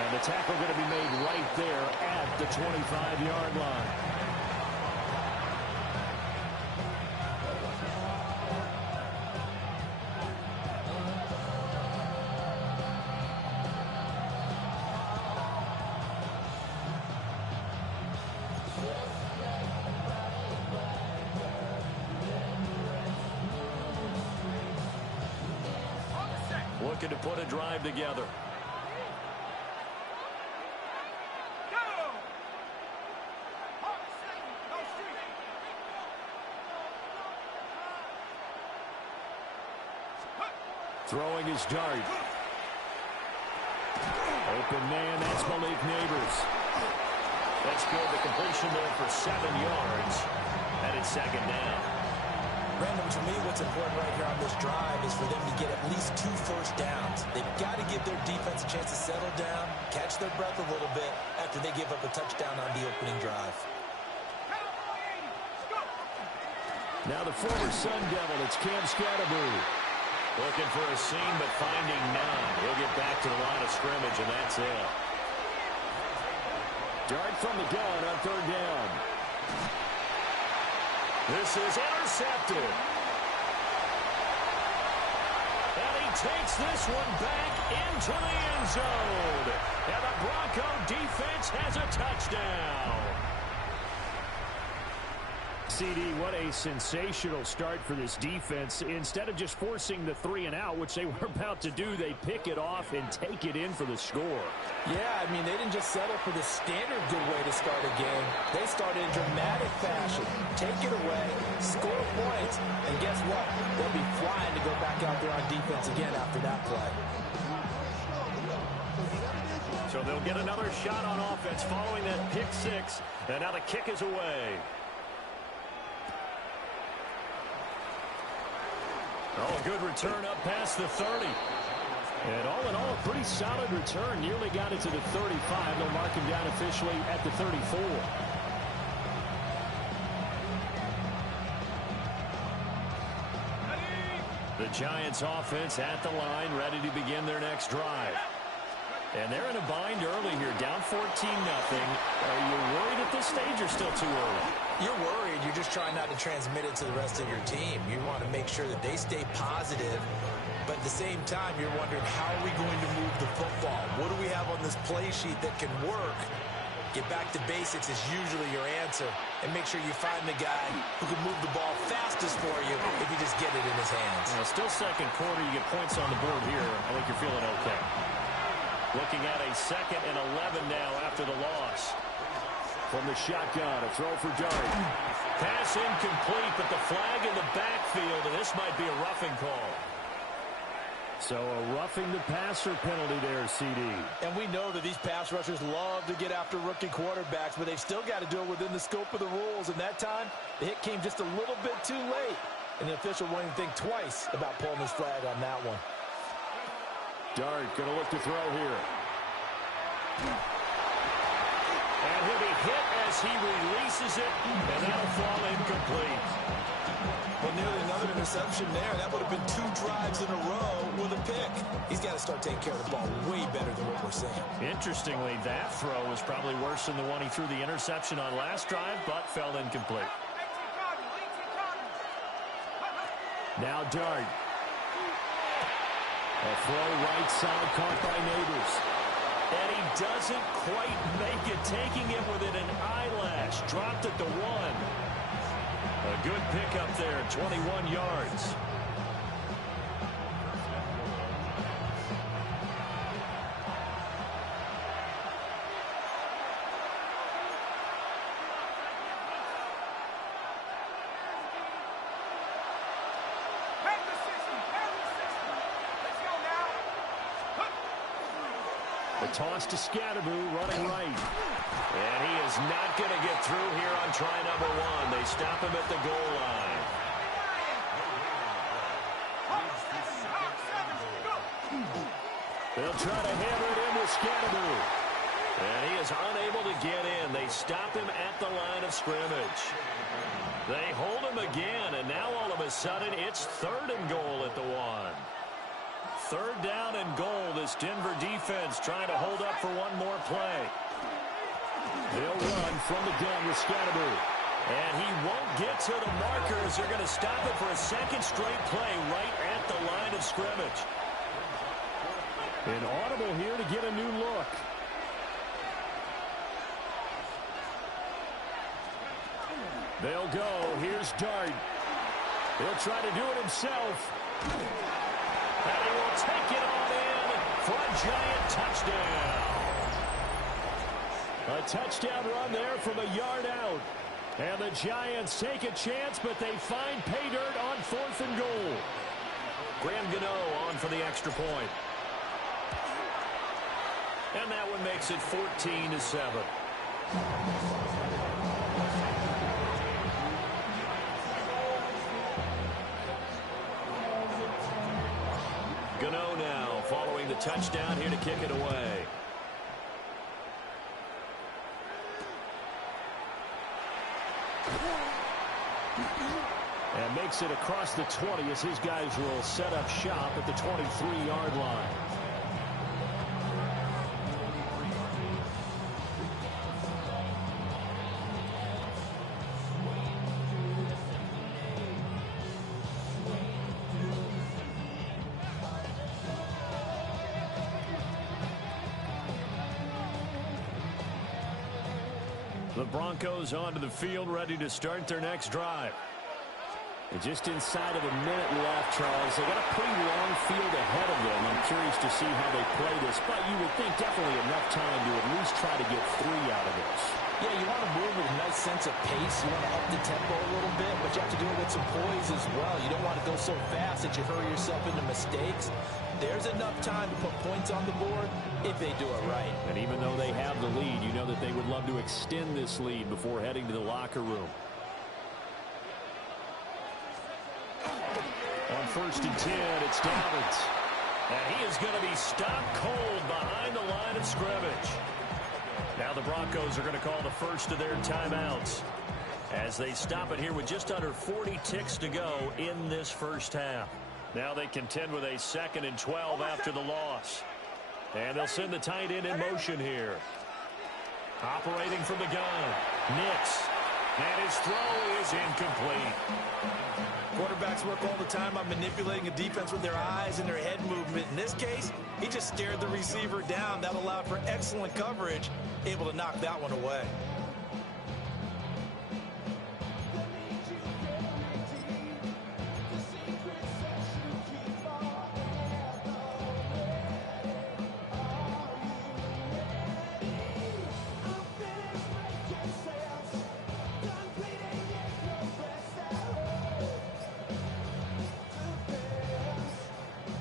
And the tackle going to be made right there at the 25-yard line. Looking to put a drive together. Throwing his dart. Open man, that's Malik Neighbors. That's good. The completion there for 7 yards. And it's second down. Brandon, to me, what's important right here on this drive is for them to get at least 2 first downs. They've got to give their defense a chance to settle down, catch their breath a little bit after they give up a touchdown on the opening drive. Now the former Sun Devil, it's Cam Scatterbury. Looking for a seam, but finding none. He'll get back to the line of scrimmage, and that's it. Dart from the gun on third down. This is intercepted. And he takes this one back into the end zone. And the Bronco defense has a touchdown. CD, what a sensational start for this defense. Instead of just forcing the 3-and-out, which they were about to do, they pick it off and take it in for the score. Yeah, I mean, they didn't just settle for the standard good way to start a game. They started in dramatic fashion. Take it away, score points, and guess what? They'll be flying to go back out there on defense again after that play. So they'll get another shot on offense following that pick six. And now the kick is away. Oh, good return up past the 30. And all in all, a pretty solid return. Nearly got it to the 35. They'll mark him down officially at the 34. The Giants offense at the line, ready to begin their next drive. And they're in a bind early here, down 14-0. Are you worried at this stage or still too early? You're worried. You're just trying not to transmit it to the rest of your team. You want to make sure that they stay positive. But at the same time, you're wondering, how are we going to move the football? What do we have on this play sheet that can work? Get back to basics is usually your answer. And make sure you find the guy who can move the ball fastest for you if you just get it in his hands. Still second quarter. You get points on the board here. I think you're feeling okay. Looking at a 2nd and 11 now after the loss. From the shotgun, a throw for Dart. Pass incomplete, but the flag in the backfield, and this might be a roughing call. So a roughing the passer penalty there, CD. And we know that these pass rushers love to get after rookie quarterbacks, but they've still got to do it within the scope of the rules. And that time, the hit came just a little bit too late. And the official won't even think twice about pulling his flag on that one. Dart going to look to throw here. And he'll be hit as he releases it, and that'll fall incomplete. Well, nearly another interception there. That would have been 2 drives in a row with a pick. He's got to start taking care of the ball way better than what we're seeing. Interestingly, that throw was probably worse than the one he threw the interception on last drive, but fell incomplete. Now Dart. A throw right side caught by Neighbors. And he doesn't quite make it, taking it within an eyelash. Dropped at the 1. A good pickup there, 21 yards. The toss to Scatterbury, running right. And he is not going to get through here on try number 1. They stop him at the goal line. They'll try to hammer it in with Scatterbury. And he is unable to get in. They stop him at the line of scrimmage. They hold him again, and now all of a sudden it's 3rd and goal at the 1. Third down and goal. This Denver defense trying to hold up for one more play. They'll run from the gun with Scatterby. And he won't get to the markers. They're going to stop it for a second straight play right at the line of scrimmage. An audible here to get a new look. They'll go. Here's Dart. He'll try to do it himself. And he will take it on in for a Giant touchdown. A touchdown run there from a yard out. And the Giants take a chance, but they find pay dirt on 4th and goal. Graham Gano on for the extra point. And that one makes it 14-7. Gano now following the touchdown here to kick it away. And makes it across the 20 as his guys will set up shop at the 23-yard line. The Broncos onto the field, ready to start their next drive. And just inside of a minute left, Charles. They got a pretty long field ahead of them. I'm curious to see how they play this, but you would think definitely enough time to at least try to get 3 out of this. Yeah, you want to move with a nice sense of pace. You want to up the tempo a little bit, but you have to do it with some poise as well. You don't want to go so fast that you hurry yourself into mistakes. There's enough time to put points on the board if they do it right. And even though they have the lead, you know that they would love to extend this lead before heading to the locker room. On 1st and 10, it's Dobbins. And he is going to be stopped cold behind the line of scrimmage. Now the Broncos are going to call the first of their timeouts as they stop it here with just under 40 ticks to go in this first half. Now they contend with a 2nd and 12 after the loss. And they'll send the tight end in motion here. Operating from the gun, Nix. And his throw is incomplete. Quarterbacks work all the time on manipulating a defense with their eyes and their head movement. In this case, he just stared the receiver down. That allowed for excellent coverage, able to knock that one away.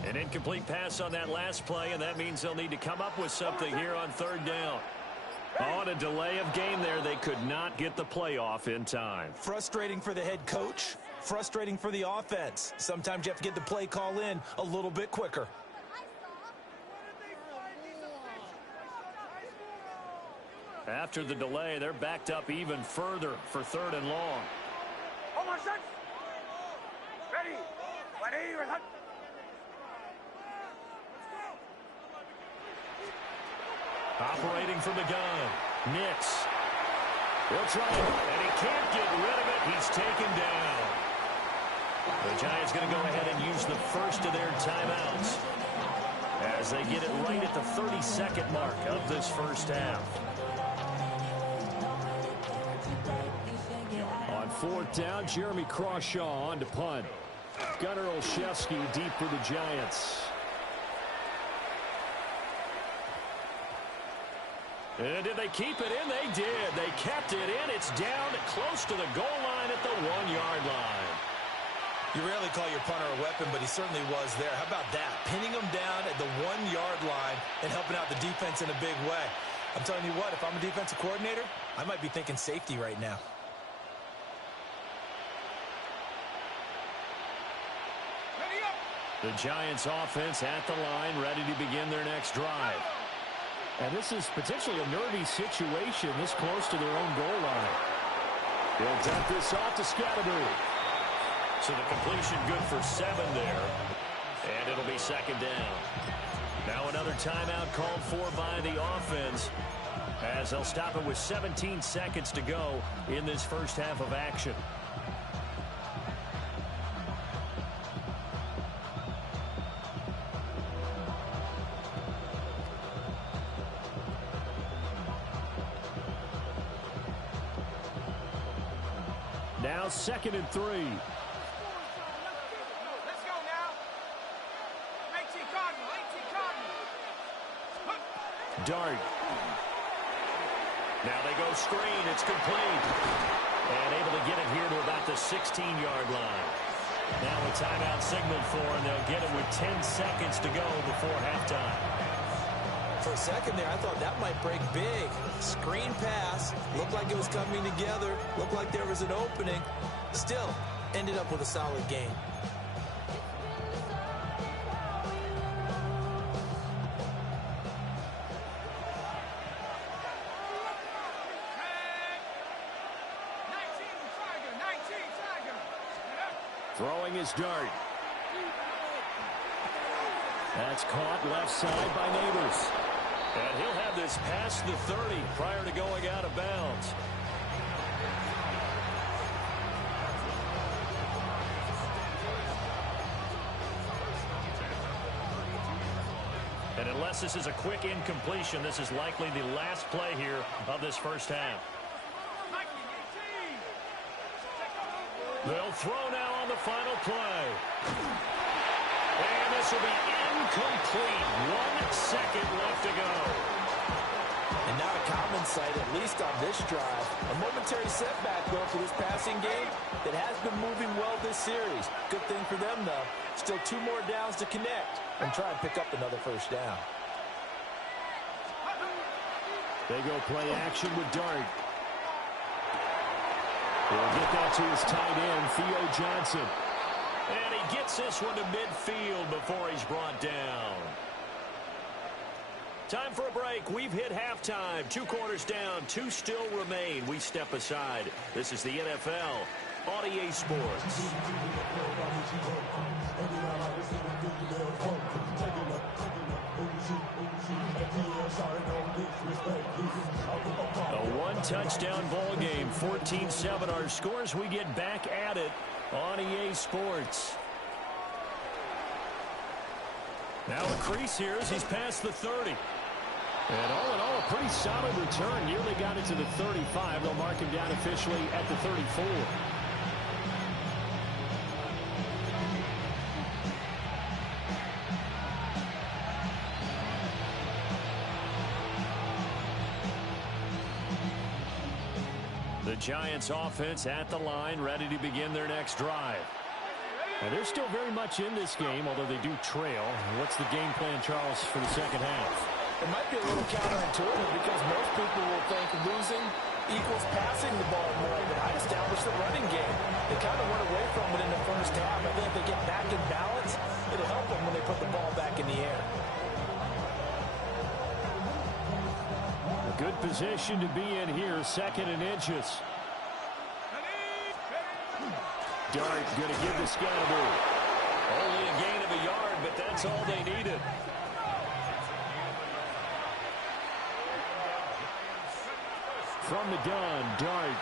An incomplete pass on that last play, and that means they'll need to come up with something here on 3rd down. On a delay of game there, they could not get the playoff in time. Frustrating for the head coach, frustrating for the offense. Sometimes you have to get the play call in a little bit quicker. After the delay, they're backed up even further for 3rd and long. Ready. Operating from the gun, Nix. He'll try it, and he can't get rid of it. He's taken down. The Giants going to go ahead and use the first of their timeouts as they get it right at the 30-second mark of this first half. On 4th down, Jeremy Crawshaw on to punt. Gunnar Olszewski deep for the Giants. And did they keep it in? They did. They kept it in. It's down close to the goal line at the 1-yard line. You rarely call your punter a weapon, but he certainly was there. How about that? Pinning him down at the 1-yard line and helping out the defense in a big way. I'm telling you what, if I'm a defensive coordinator, I might be thinking safety right now. The Giants offense at the line, ready to begin their next drive. And this is potentially a nervy situation this close to their own goal line. He'll dump this off to Scatterby. So the completion good for 7 there. And it'll be second down. Now another timeout called for by the offense, as they'll stop it with 17 seconds to go in this first half of action. Now 2nd and 3. Let's go now. 18 Cardinal, 18 Cardinal. Dart. Now they go screen. It's complete. And able to get it here to about the 16-yard line. Now a timeout signaled for, and they'll get it with 10 seconds to go before halftime. For a second there, I thought that might break big. Screen pass. Looked like it was coming together. Looked like there was an opening. Still, ended up with a solid game. Throwing his dart. That's caught left side by Neighbors. And he'll have this past the 30 prior to going out of bounds. And unless this is a quick incompletion, this is likely the last play here of this first half. They'll throw now on the final play. And this will be incomplete. 1 second left to go. And not a common sight, at least on this drive. A momentary setback, though, for this passing game that has been moving well this series. Good thing for them, though. Still 2 more downs to connect and try and pick up another first down. They go play action with Dart. He'll get that to his tight end, Theo Johnson. And he gets this one to midfield before he's brought down. Time for a break. We've hit halftime. 2 quarters down. 2 still remain. We step aside. This is the NFL on EA Sports. A 1-touchdown ball game, 14-7 our scores. We get back at it on EA Sports. Now a crease here as he's past the 30. And all in all, a pretty solid return. Nearly got it to the 35. They'll mark him down officially at the 34. The Giants offense at the line, ready to begin their next drive. And they're still very much in this game, although they do trail. What's the game plan, Charles, for the second half? It might be a little counterintuitive because most people will think losing equals passing the ball more, but I established the running game. They kind of went away from it in the first half. I think if they get back in balance, it'll help them when they put the ball back in the air. A good position to be in here, 2nd and inches. Dart going to give this guy a move. Only a gain of a yard, but that's all they needed. From the gun, Dart.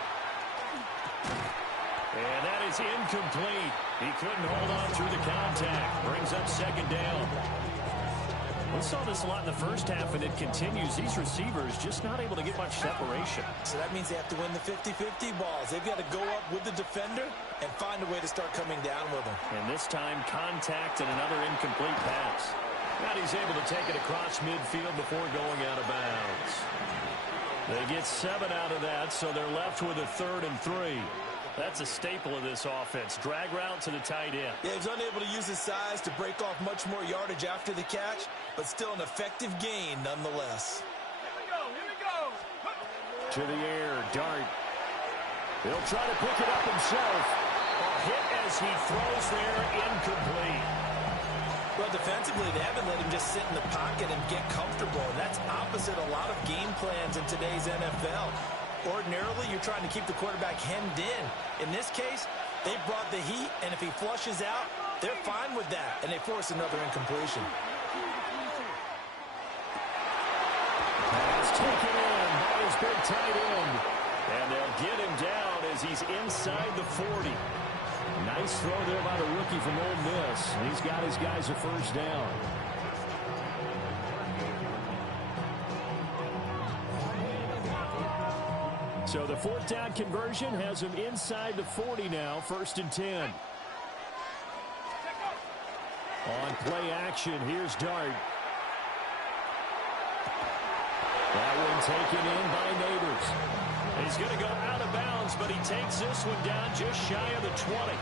And that is incomplete. He couldn't hold on through the contact. Brings up 2nd down. We saw this a lot in the first half, and it continues. These receivers just not able to get much separation. So that means they have to win the 50-50 balls. They've got to go up with the defender and find a way to start coming down with them. And this time, contact and another incomplete pass. Now he's able to take it across midfield before going out of bounds. They get 7 out of that, so they're left with a 3rd and 3. That's a staple of this offense. Drag route to the tight end. Yeah, he's unable to use his size to break off much more yardage after the catch, but still an effective gain nonetheless. Here we go, here we go. To the air, Dart. He'll try to pick it up himself. A hit as he throws there, incomplete. Well, defensively, they haven't let him just sit in the pocket and get comfortable, and that's opposite a lot of game plans in today's NFL. Ordinarily, you're trying to keep the quarterback hemmed in. In this case, They brought the heat, and if he flushes out, they're fine with that, and they force another incompletion. Pass taken in by his big tight end. And they'll get him down as he's inside the 40. Nice throw there by the rookie from Ole Miss. He's got his guys a first down. So the fourth down conversion has him inside the 40 now, 1st and 10. On play action, here's Dart. That one taken in by Neighbors. He's going to go out of bounds, but he takes this one down just shy of the 20.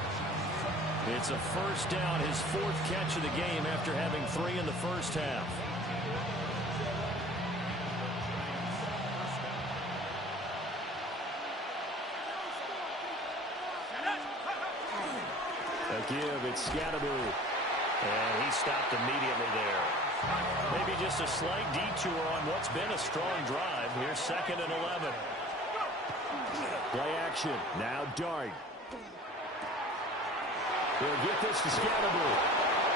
It's a first down, his 4th catch of the game after having 3 in the first half. A give, it's Scatteroo. And he stopped immediately there. Maybe just a slight detour on what's been a strong drive. Here's 2nd and 11. Play action. Now Dart. He'll get this to Scatteroo.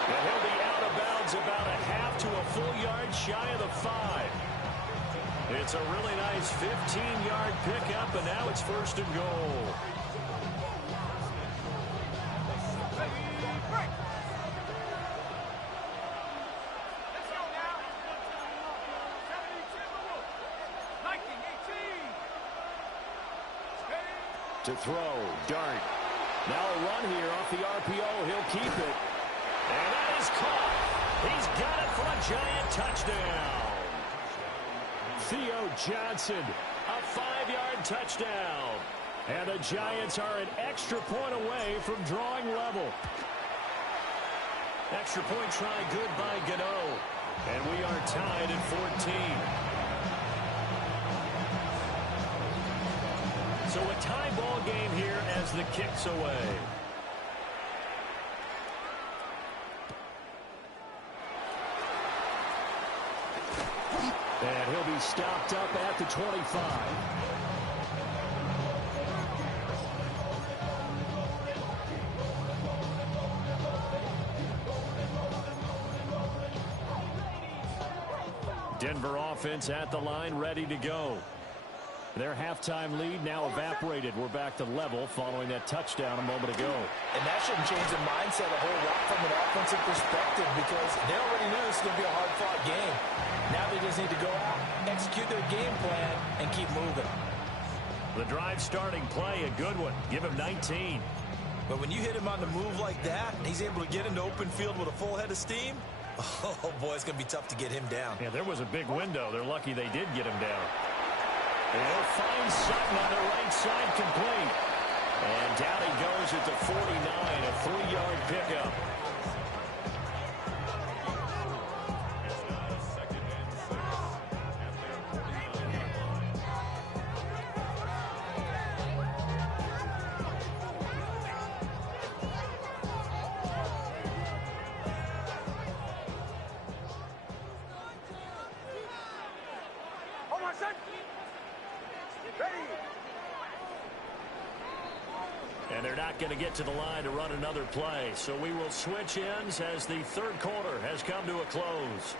And he'll be out of bounds about a half to a full yard shy of the 5. It's a really nice 15-yard pickup, and now it's 1st and goal. To throw, Dart. Now a run here off the RPO. He'll keep it. And that is caught. He's got it for a giant touchdown. Theo Johnson, a 5-yard touchdown. And the Giants are an extra point away from drawing level. Extra point try good by Gano. And we are tied at 14. So a tie ball game here as the kick's away. And he'll be stopped up at the 25. Denver offense at the line, ready to go. Their halftime lead now evaporated. We're back to level following that touchdown a moment ago. And that shouldn't change the mindset a whole lot from an offensive perspective because they already knew this was going to be a hard-fought game. Now they just need to go out, execute their game plan, and keep moving. The drive starting play, a good one. Give him 19. But when you hit him on the move like that, and he's able to get into open field with a full head of steam, oh, boy, it's going to be tough to get him down. Yeah, there was a big window. They're lucky they did get him down. And he'll find Sutton on the right side complete. And down he goes at the 49, a 3-yard pickup. And they're not going to get to the line to run another play. So we will switch ends as the third quarter has come to a close.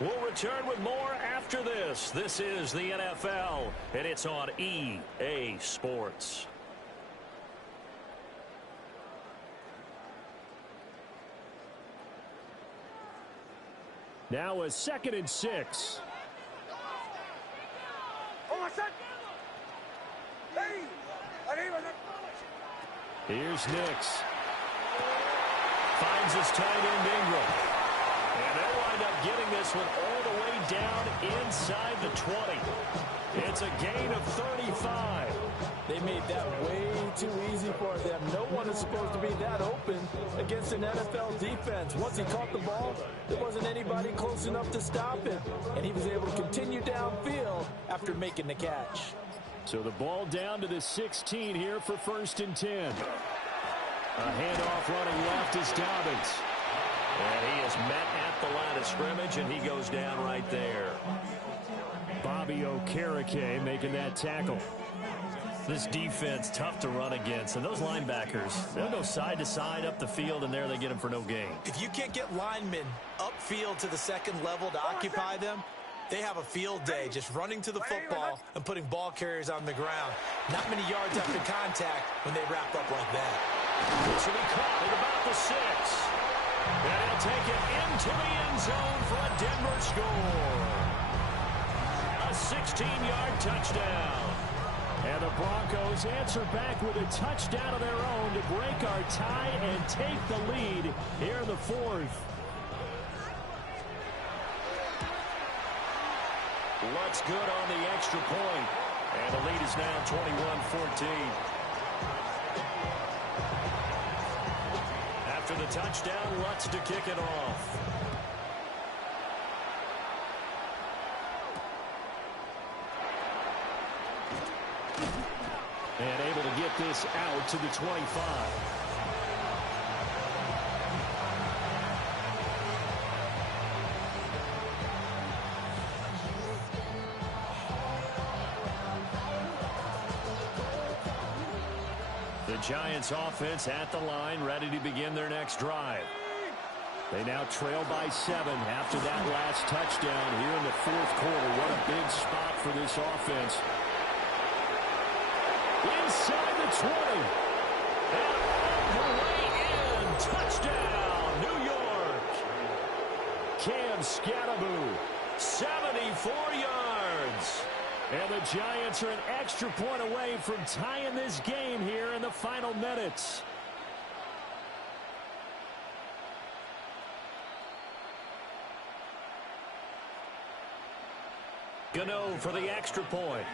We'll return with more after this. This is the NFL, and it's on EA Sports. Now a 2nd and 6. Here's Nix. Finds his tight end Ingram. And they'll wind up getting this one all the way down inside the 20. It's a gain of 35. They made that way too easy for them. No one is supposed to be that open against an NFL defense. Once he caught the ball, there wasn't anybody close enough to stop him. And he was able to continue downfield after making the catch. So the ball down to the 16 here for 1st and 10. A handoff running left is Dobbins. And he is met at the line of scrimmage, and he goes down right there. Bobby Okereke making that tackle. This defense, tough to run against. And those linebackers, they'll go side to side up the field, and there they get them for no gain. If you can't get linemen upfield to the second level to occupy them, they have a field day just running to the football and putting ball carriers on the ground. Not many yards after contact when they wrap up like that. This will be caught at about the 6. And he'll take it into the end zone for a Denver score. A 16-yard touchdown. And the Broncos answer back with a touchdown of their own to break our tie and take the lead here in the 4th. Looks good on the extra point. And the lead is now 21-14. After the touchdown, Lutz to kick it off. And able to get this out to the 25. The Giants offense at the line, ready to begin their next drive. They now trail by 7 after that last touchdown here in the 4th quarter. What a big spot for this offense. Inside the 20. And all the way in. Touchdown, New York. Cam Scatteraboo, 74 yards. And the Giants are an extra point away from tying this game here in the final minutes. Gano for the extra point.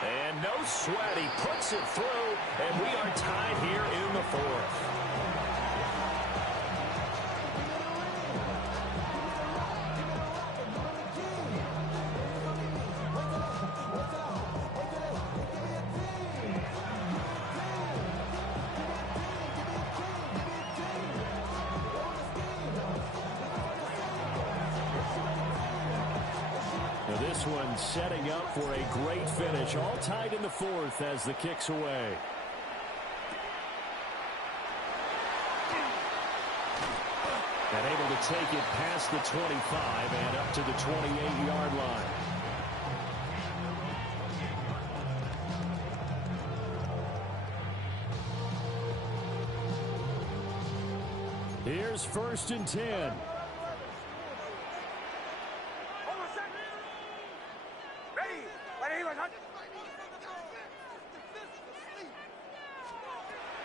And no sweat, he puts it through, and we are tied here in the 4th. This one setting up for a great finish. All tied in the 4th as the kick's away. And able to take it past the 25 and up to the 28-yard line. Here's 1st and 10.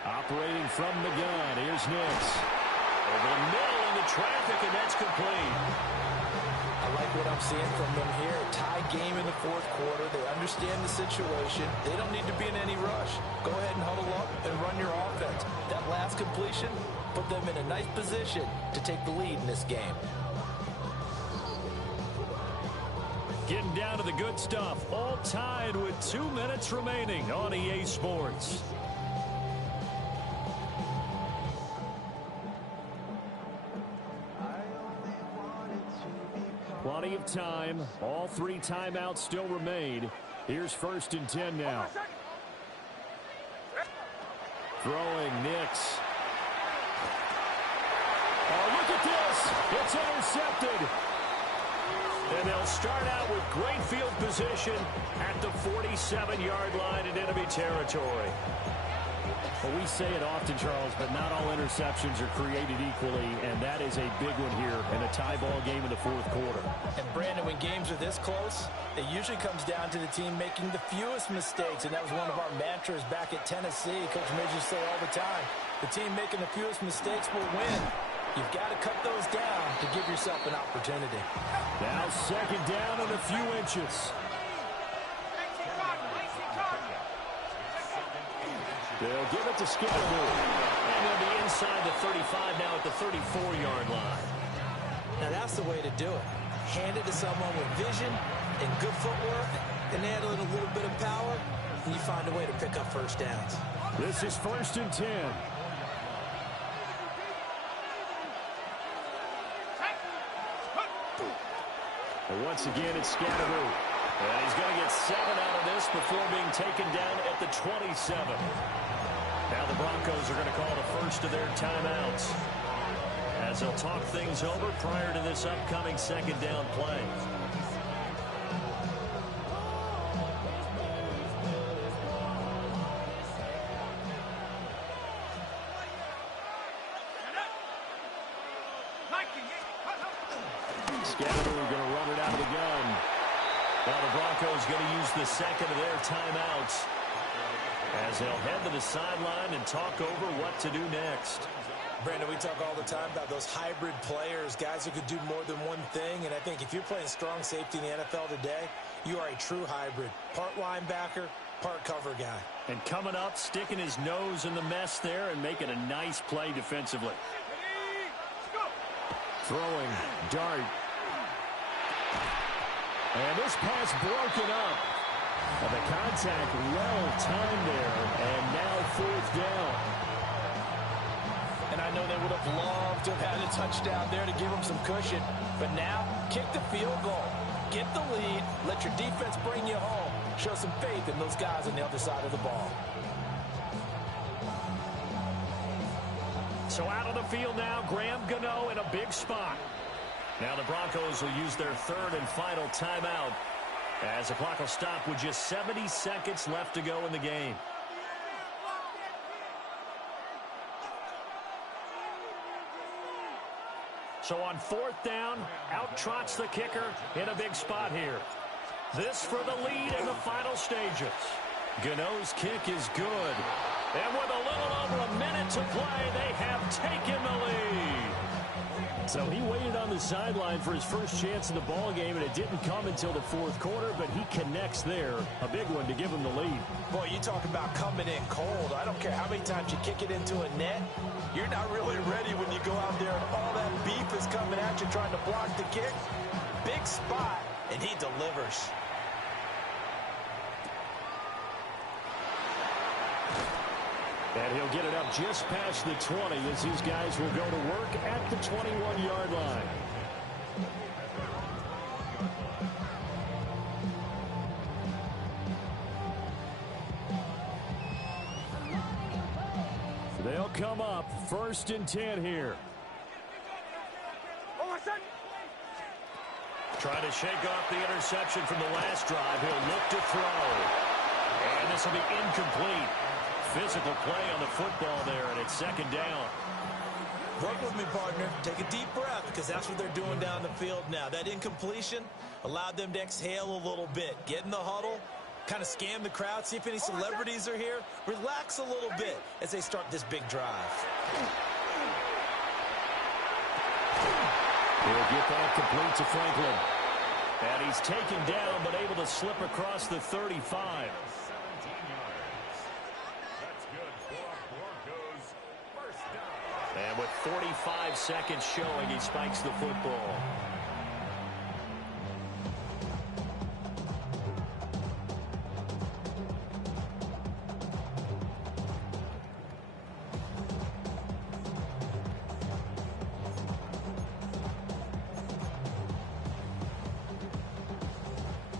Operating from the gun, here's Nix. Over the middle into traffic, and that's complete. I like what I'm seeing from them here. A tie game in the 4th quarter. They understand the situation. They don't need to be in any rush. Go ahead and huddle up and run your offense. That last completion put them in a nice position to take the lead in this game. Getting down to the good stuff. All tied with 2 minutes remaining on EA Sports. Plenty of time. All 3 timeouts still remain. Here's 1st and 10 now. Throwing Nix. Oh, look at this. It's intercepted. And they'll start out with great field position at the 47-yard line in enemy territory. Well, we say it often, Charles, but not all interceptions are created equally, and that is a big one here in a tie ball game in the 4th quarter. And, Brandon, when games are this close, it usually comes down to the team making the fewest mistakes, and that was one of our mantras back at Tennessee. Coach Midge used to say all the time, the team making the fewest mistakes will win. You've got to cut those down to give yourself an opportunity. Now 2nd down and a few inches. They'll give it to Scatteraboo. And they'll be inside the 35 now at the 34-yard line. Now that's the way to do it. Hand it to someone with vision and good footwork, and add a little bit of power, and you find a way to pick up 1st downs. This is 1st and 10. once again, it's Scatteroo. And he's going to get 7 out of this before being taken down at the 27. Now the Broncos are going to call the first of their timeouts as they'll talk things over prior to this upcoming second down play. Scatteroo going to run it out of the gun. Now the Broncos going to use the second of their timeouts as they'll head to the sideline and talk over what to do next. Brandon, we talk all the time about those hybrid players, guys who could do more than one thing. And I think if you're playing strong safety in the NFL today, you are a true hybrid. Part linebacker, part cover guy. And coming up, sticking his nose in the mess there and making a nice play defensively. Throwing, dart. And this pass broken up. And the contact well timed there. And now 4th down. And I know they would have loved to have had a touchdown there to give them some cushion. But now, kick the field goal. Get the lead. Let your defense bring you home. Show some faith in those guys on the other side of the ball. So out of the field now, Graham Gano in a big spot. Now the Broncos will use their third and final timeout as the clock will stop with just 70 seconds left to go in the game. So on 4th down, out trots the kicker in a big spot here. This for the lead in the final stages. Gano's kick is good. And with a little over a minute to play, they have taken the lead. So he waited on the sideline for his first chance in the ball game, and it didn't come until the 4th quarter, but he connects there. A big one to give him the lead. Boy, you talk about coming in cold. I don't care how many times you kick it into a net. You're not really ready when you go out there and all that beef is coming at you trying to block the kick. Big spot, and he delivers. And he'll get it up just past the 20 as these guys will go to work at the 21-yard line. They'll come up 1st and 10 here. Trying to shake off the interception from the last drive. He'll look to throw. And this will be incomplete. Physical play on the football there, and it's 2nd down. Work with me, partner. Take a deep breath, because that's what they're doing down the field now. That incompletion allowed them to exhale a little bit. Get in the huddle, kind of scan the crowd, see if any celebrities are here. Relax a little bit as they start this big drive. He'll get that complete to Franklin. And he's taken down, but able to slip across the 35. And with 45 seconds showing, he spikes the football.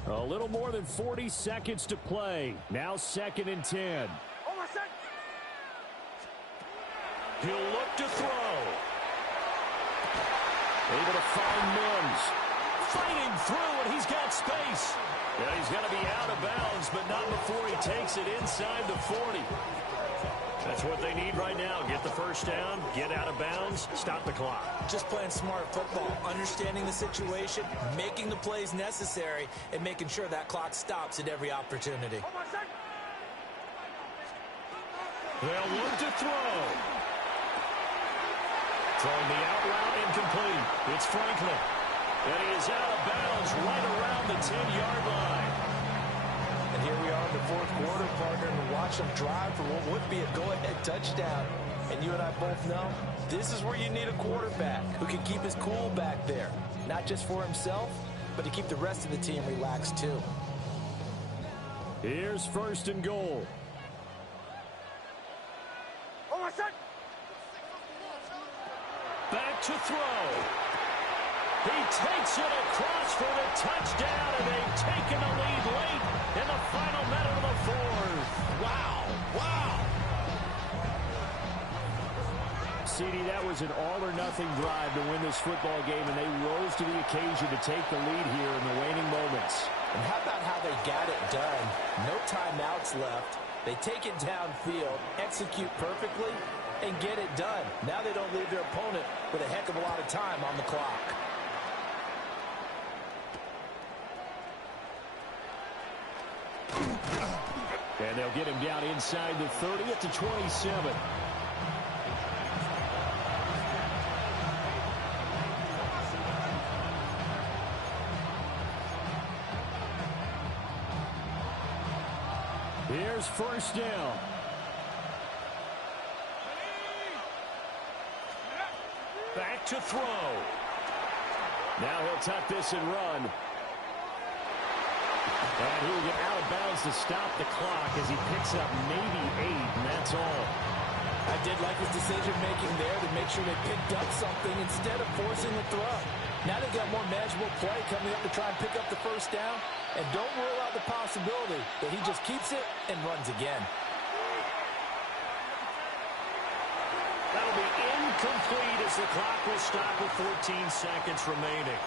A little more than 40 seconds to play. Now 2nd and 10. He'll look to throw. Able to find Mims. Fighting through, and he's got space. Yeah, he's going to be out of bounds, but not before he takes it inside the 40. That's what they need right now. Get the first down, get out of bounds, stop the clock. Just playing smart football, understanding the situation, making the plays necessary, and making sure that clock stops at every opportunity. They'll look to throw. Throwing the out route, incomplete. It's Franklin. And he is out of bounds right around the 10-yard line. And here we are in the 4th quarter, partner, and watch them drive for what would be a go-ahead touchdown. And you and I both know this is where you need a quarterback who can keep his cool back there. Not just for himself, but to keep the rest of the team relaxed too. Here's 1st and goal. Back to throw. He takes it across for the touchdown, and they've taken the lead late in the final minute of the fourth. Wow. Wow. CD, that was an all-or-nothing drive to win this football game, and they rose to the occasion to take the lead here in the waning moments. And how about how they got it done? No timeouts left. They take it downfield, execute perfectly, and get it done. Now they don't leave their opponent with a heck of a lot of time on the clock. And they'll get him down inside the 30 at the 27. Here's first down. Back to throw. Now he'll tuck this and run. And he will get out of bounds to stop the clock as he picks up maybe 8, and that's all. I did like his decision-making there to make sure they picked up something instead of forcing the throw. Now they've got more manageable play coming up to try and pick up the first down. And don't rule out the possibility that he just keeps it and runs again. That'll be incomplete as the clock will stop with 14 seconds remaining.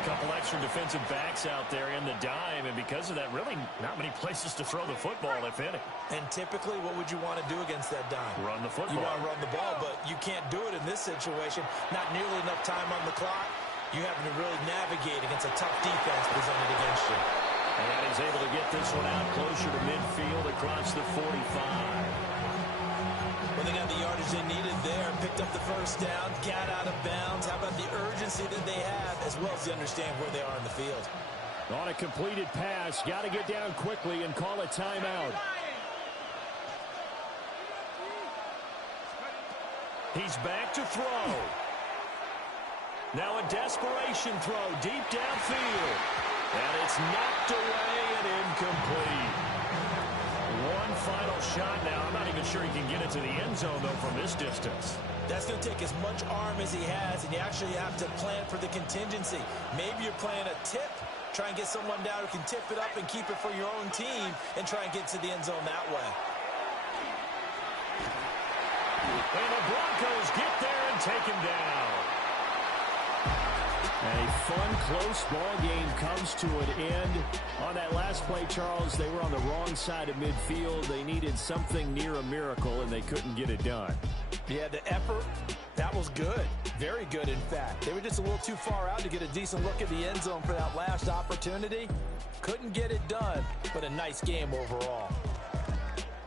A couple extra defensive backs out there in the dime, and because of that, really not many places to throw the football, if any. And typically, what would you want to do against that dime? Run the football. You want to run the ball, but you can't do it in this situation. Not nearly enough time on the clock. You having to really navigate against a tough defense presented against you. And he's able to get this one out closer to midfield across the 45. Well, they got the yardage they needed there, picked up the first down, got out of bounds. How about the urgency that they have, as well as they understand where they are in the field? On a completed pass, got to get down quickly and call a timeout. He's back to throw. Now a desperation throw deep downfield. And it's knocked away and incomplete. One final shot now. I'm not even sure he can get into the end zone, though, from this distance. That's going to take as much arm as he has, and you actually have to plan for the contingency. Maybe you're playing a tip. Try and get someone down who can tip it up and keep it for your own team and try and get to the end zone that way. And the Broncos get there and take him down. A fun, close ball game comes to an end. On that last play, Charles, they were on the wrong side of midfield. They needed something near a miracle, and they couldn't get it done. Yeah, the effort, that was good. Very good, in fact. They were just a little too far out to get a decent look at the end zone for that last opportunity. Couldn't get it done, but a nice game overall.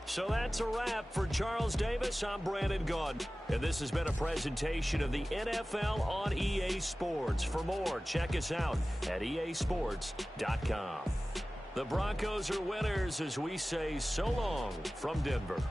So that's a wrap for Charles Davis. I'm Brandon Gaudin. And this has been a presentation of the NFL on EA Sports. For more, check us out at easports.com. The Broncos are winners as we say so long from Denver.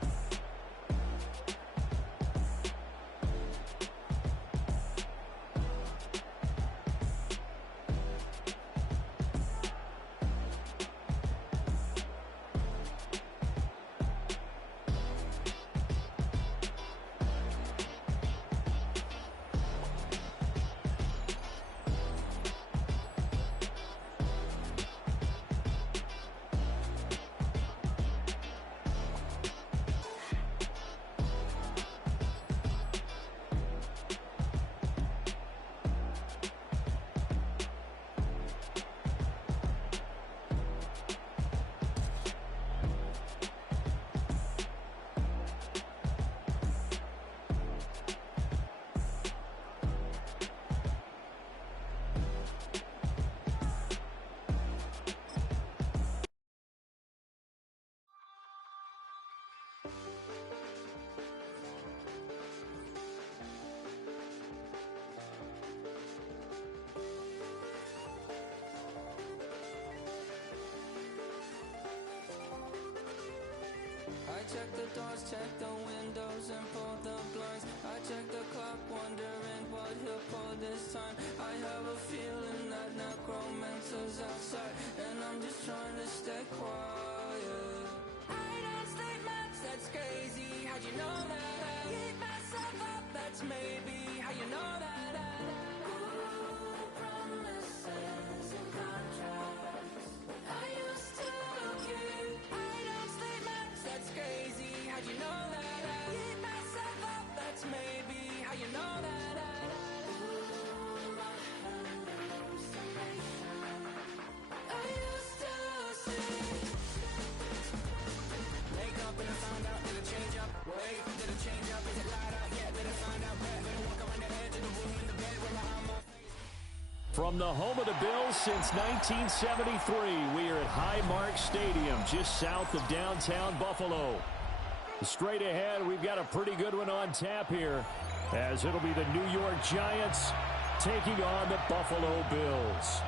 I check the doors, check the windows, and pull the blinds. I check the clock, wondering what he'll pull this time. I have a feeling that necromancer's outside, and I'm just trying to stay quiet. I don't sleep much, that's crazy. How'd you know that? Keep myself up, that's maybe how you know that. Ooh. From the home of the Bills since 1973, we are at Highmark Stadium, just south of downtown Buffalo. Straight ahead, we've got a pretty good one on tap here, as it'll be the New York Giants taking on the Buffalo Bills.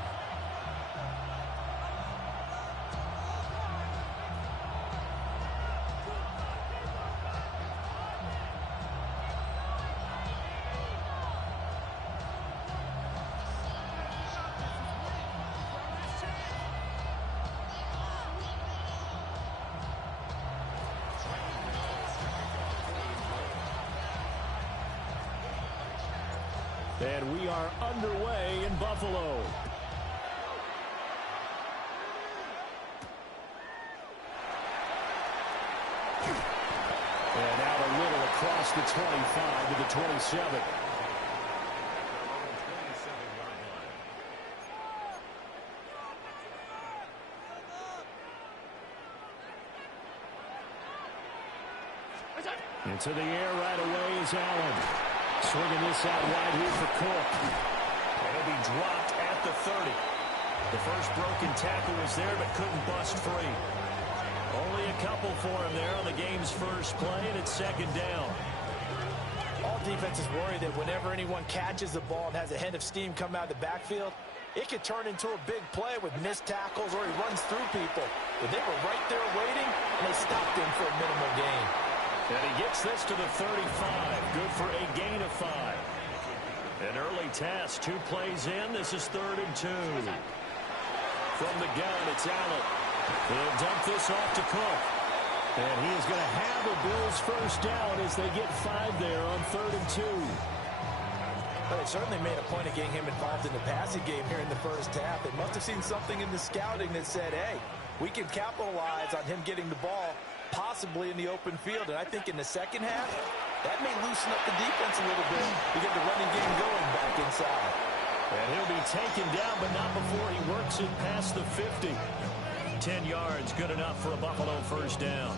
And we are underway in Buffalo. And out a little across the 25 to the 27. Into the air right away is Allen. Swinging this out wide here for Cook. And he'll be dropped at the 30. The first broken tackle was there, but couldn't bust free. Only a couple for him there on the game's first play, and it's second down. All defenses worry that whenever anyone catches the ball and has a head of steam come out of the backfield, it could turn into a big play with missed tackles or he runs through people. But they were right there waiting, and they stopped him for a minimal gain. And he gets this to the 35. Good for a gain of 5. An early task. 2 plays in. This is 3rd and 2. From the gun, it's Allen. He'll dump this off to Cook. And he is going to have the Bills first down as they get 5 there on 3rd and 2. But they certainly made a point of getting him involved in the passing game here in the first half. They must have seen something in the scouting that said, hey, we can capitalize on him getting the ball possibly in the open field. And I think in the second half, that may loosen up the defense a little bit to get the running game going back inside. And he'll be taken down, but not before he works it past the 50. 10 yards, good enough for a Buffalo first down.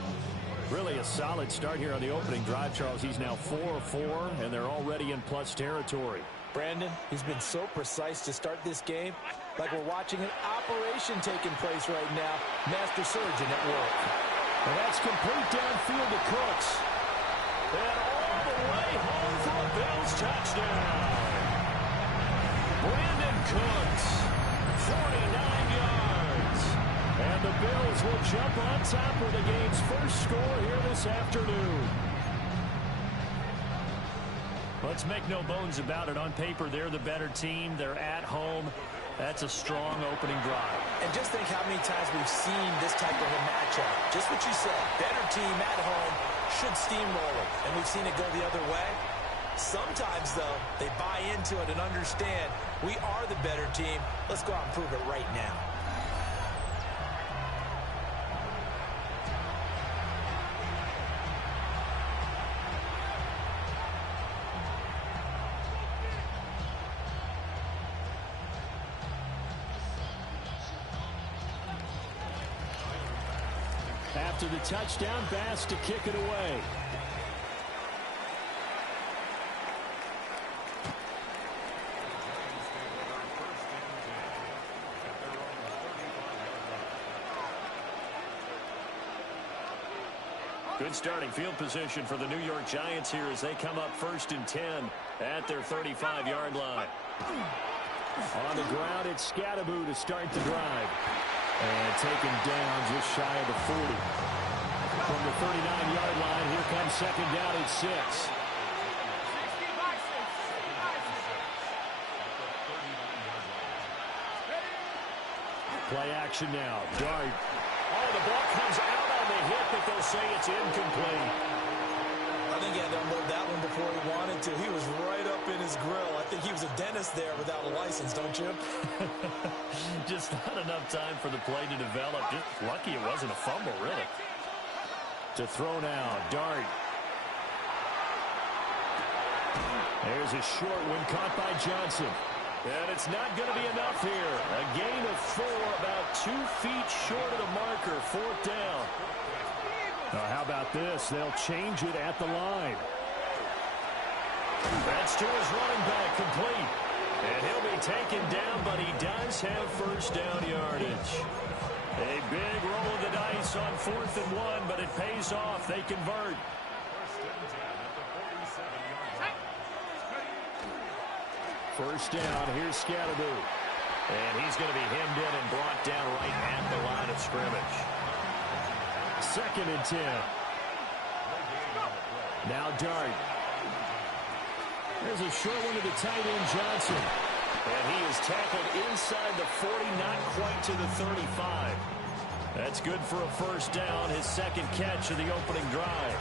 Really a solid start here on the opening drive, Charles. He's now 4-4, and they're already in plus territory. Brandon, he's been so precise to start this game, like we're watching an operation taking place right now. Master surgeon at work. And that's complete downfield to Cooks. And all the way home for a Bills touchdown. Brandon Cooks, 49 yards. And the Bills will jump on top of the game's first score here this afternoon. Let's make no bones about it. On paper, they're the better team. They're at home. That's a strong opening drive. And just think how many times we've seen this type of a matchup. Just what you said, better team at home should steamroll it. And we've seen it go the other way. Sometimes, though, they buy into it and understand we are the better team. Let's go out and prove it right now. After the touchdown, Bass to kick it away. Good starting field position for the New York Giants here as they come up 1st and 10 at their 35-yard line. On the ground, it's Scattaboo to start the drive. And taken down just shy of the 40. From the 39-yard line, here comes second down at 6. Play action now. Dart. Oh, the ball comes out on the hit, but they'll say it's incomplete. I think he had to unload that one before he wanted to. He was right up in his grill. I think he was a dentist there without a license, don't you? Just not enough time for the play to develop. Just lucky it wasn't a fumble, really. To throw now, Dart. There's a short one caught by Johnson. And it's not going to be enough here. A gain of 4, about 2 feet short of the marker. 4th down. Now, how about this? They'll change it at the line. That's to his running back, complete. And he'll be taken down, but he does have first down yardage. A big roll of the dice on 4th and 1, but it pays off. They convert. First down, here's Scatterboo. And he's going to be hemmed in and brought down right at the line of scrimmage. 2nd and 10. Now Dart. There's a short one to the tight end, Johnson. And he is tackled inside the 40, not quite to the 35. That's good for a first down, his 2nd catch of the opening drive.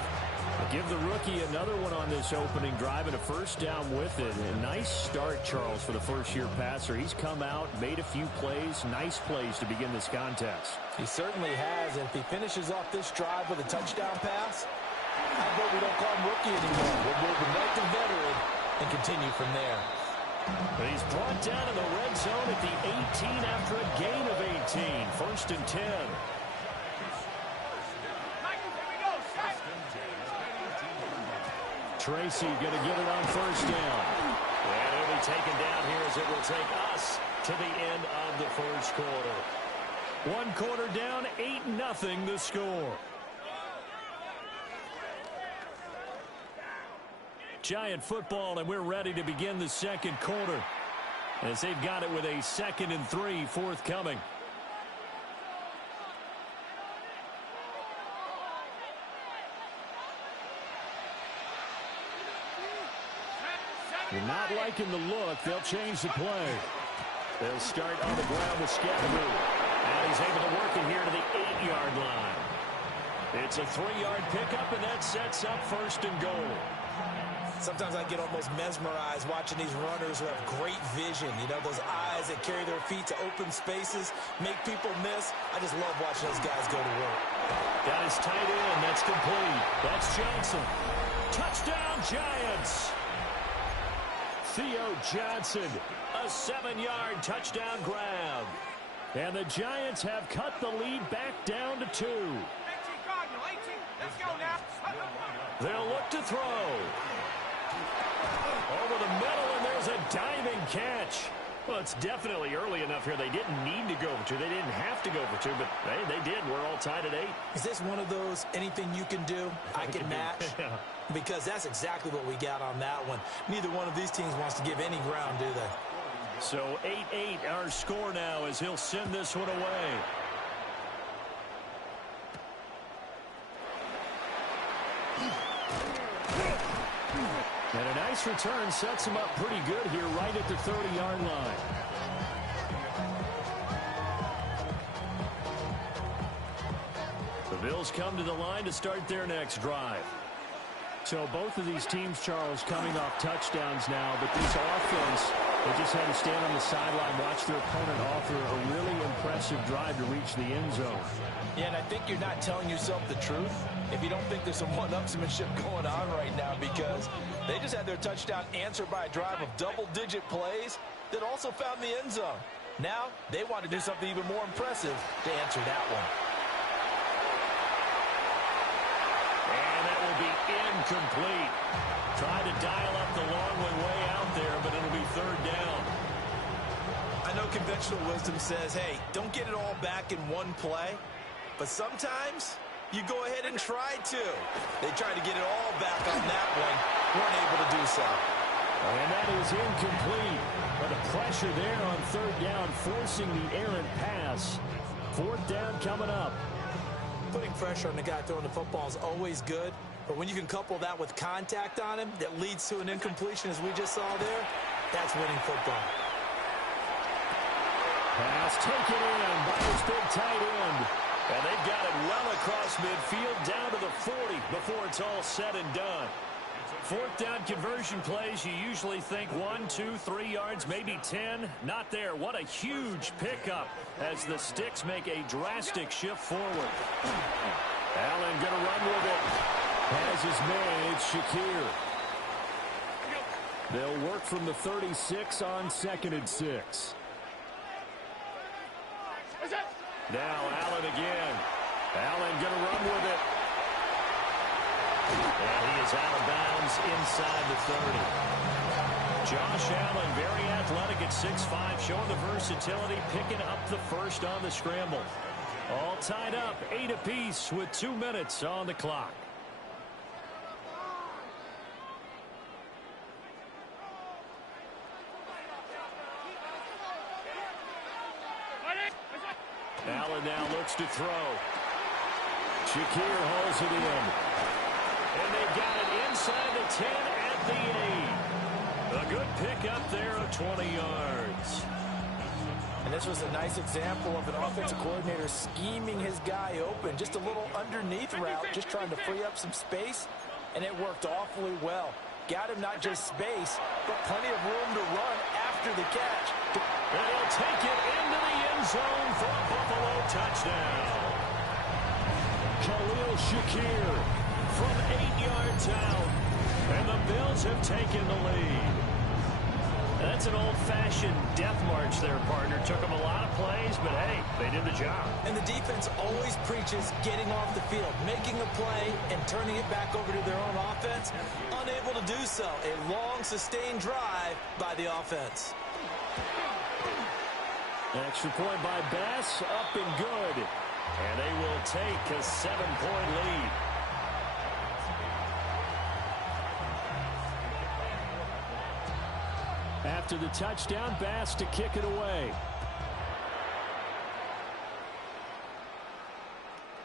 I'll give the rookie another one on this opening drive and a first down with it. A nice start, Charles, for the first-year passer. He's come out, made a few plays, nice plays to begin this contest. He certainly has, and if he finishes off this drive with a touchdown pass, I bet we don't call him rookie anymore. We'll move him right to veteran and continue from there. But he's brought down in the red zone at the 18 after a gain of 18. 1st and 10. Tracy going to get it on first down. And it'll be taken down here as it will take us to the end of the first quarter. 1 quarter down, 8-0 the score. Giant football, and we're ready to begin the 2nd quarter as they've got it with a 2nd and 3 forthcoming. You're not liking the look. They'll change the play. They'll start on the ground with Scatterboo. And he's able to work it here to the 8-yard line. It's a 3-yard pickup, and that sets up 1st and goal. Sometimes I get almost mesmerized watching these runners who have great vision. You know, those eyes that carry their feet to open spaces, make people miss. I just love watching those guys go to work. Got his tight end. That's complete. That's Johnson. Touchdown, Giants. Theo Johnson, a 7-yard touchdown grab. And the Giants have cut the lead back down to 2. Let's go now. They'll look to throw. Over the middle, and there's a diving catch. Well, it's definitely early enough here. They didn't need to go for 2. They didn't have to go for 2, but they did. We're all tied at 8. Is this one of those anything you can do, I can match? Because that's exactly what we got on that one. Neither one of these teams wants to give any ground, do they? So 8-8 our score now as he'll send this one away. And a nice return sets him up pretty good here right at the 30-yard line. The Bills come to the line to start their next drive. So both of these teams, Charles, coming off touchdowns now, but this offense, they just had to stand on the sideline, watch their opponent offer a really impressive drive to reach the end zone. Yeah, and I think you're not telling yourself the truth if you don't think there's some one-upsmanship going on right now, because they just had their touchdown answered by a drive of double-digit plays that also found the end zone. Now, they want to do something even more impressive to answer that one. And that will be incomplete. Try to dial up the long way out there, but it'll be 3rd down. I know conventional wisdom says, hey, don't get it all back in one play, but sometimes you go ahead and try to. They tried to get it all back on that one, weren't able to do so. And that is incomplete. But the pressure there on 3rd down, forcing the errant pass. 4th down coming up. Putting pressure on the guy throwing the football is always good, but when you can couple that with contact on him that leads to an incompletion, as we just saw there, that's winning football. Pass taken in by his big tight end. And they've got it well across midfield down to the 40 before it's all said and done. 4th down conversion plays, you usually think 1, 2, 3 yards, maybe 10. Not there. What a huge pickup as the Sticks make a drastic shift forward. Allen going to run with it. Has his man. It's Shakir. They'll work from the 36 on 2nd and 6. Now Allen again. Allen going to run with it. And he is out of bounds inside the 30. Josh Allen, very athletic at 6'5", showing the versatility, picking up the first on the scramble. All tied up, 8 apiece with 2 minutes on the clock. Allen now looks to throw. Shakir holds it in. And they've got it inside the 10 at the 8. A good pick up there of 20 yards. And this was a nice example of an offensive coordinator scheming his guy open. Just a little underneath route, just trying to free up some space. And it worked awfully well. Got him not just space, but plenty of room to run after the catch. And he'll take it into the end zone for a Buffalo touchdown. Khalil Shakir from 8 yards out. And the Bills have taken the lead. That's an old-fashioned death march there, partner. Took them a lot of plays, but hey, they did the job. And the defense always preaches getting off the field, making a play, and turning it back over to their own offense. Unable to do so. A long, sustained drive by the offense. Extra point by Bass, up and good. And they will take a 7-point lead. After the touchdown, Bass to kick it away.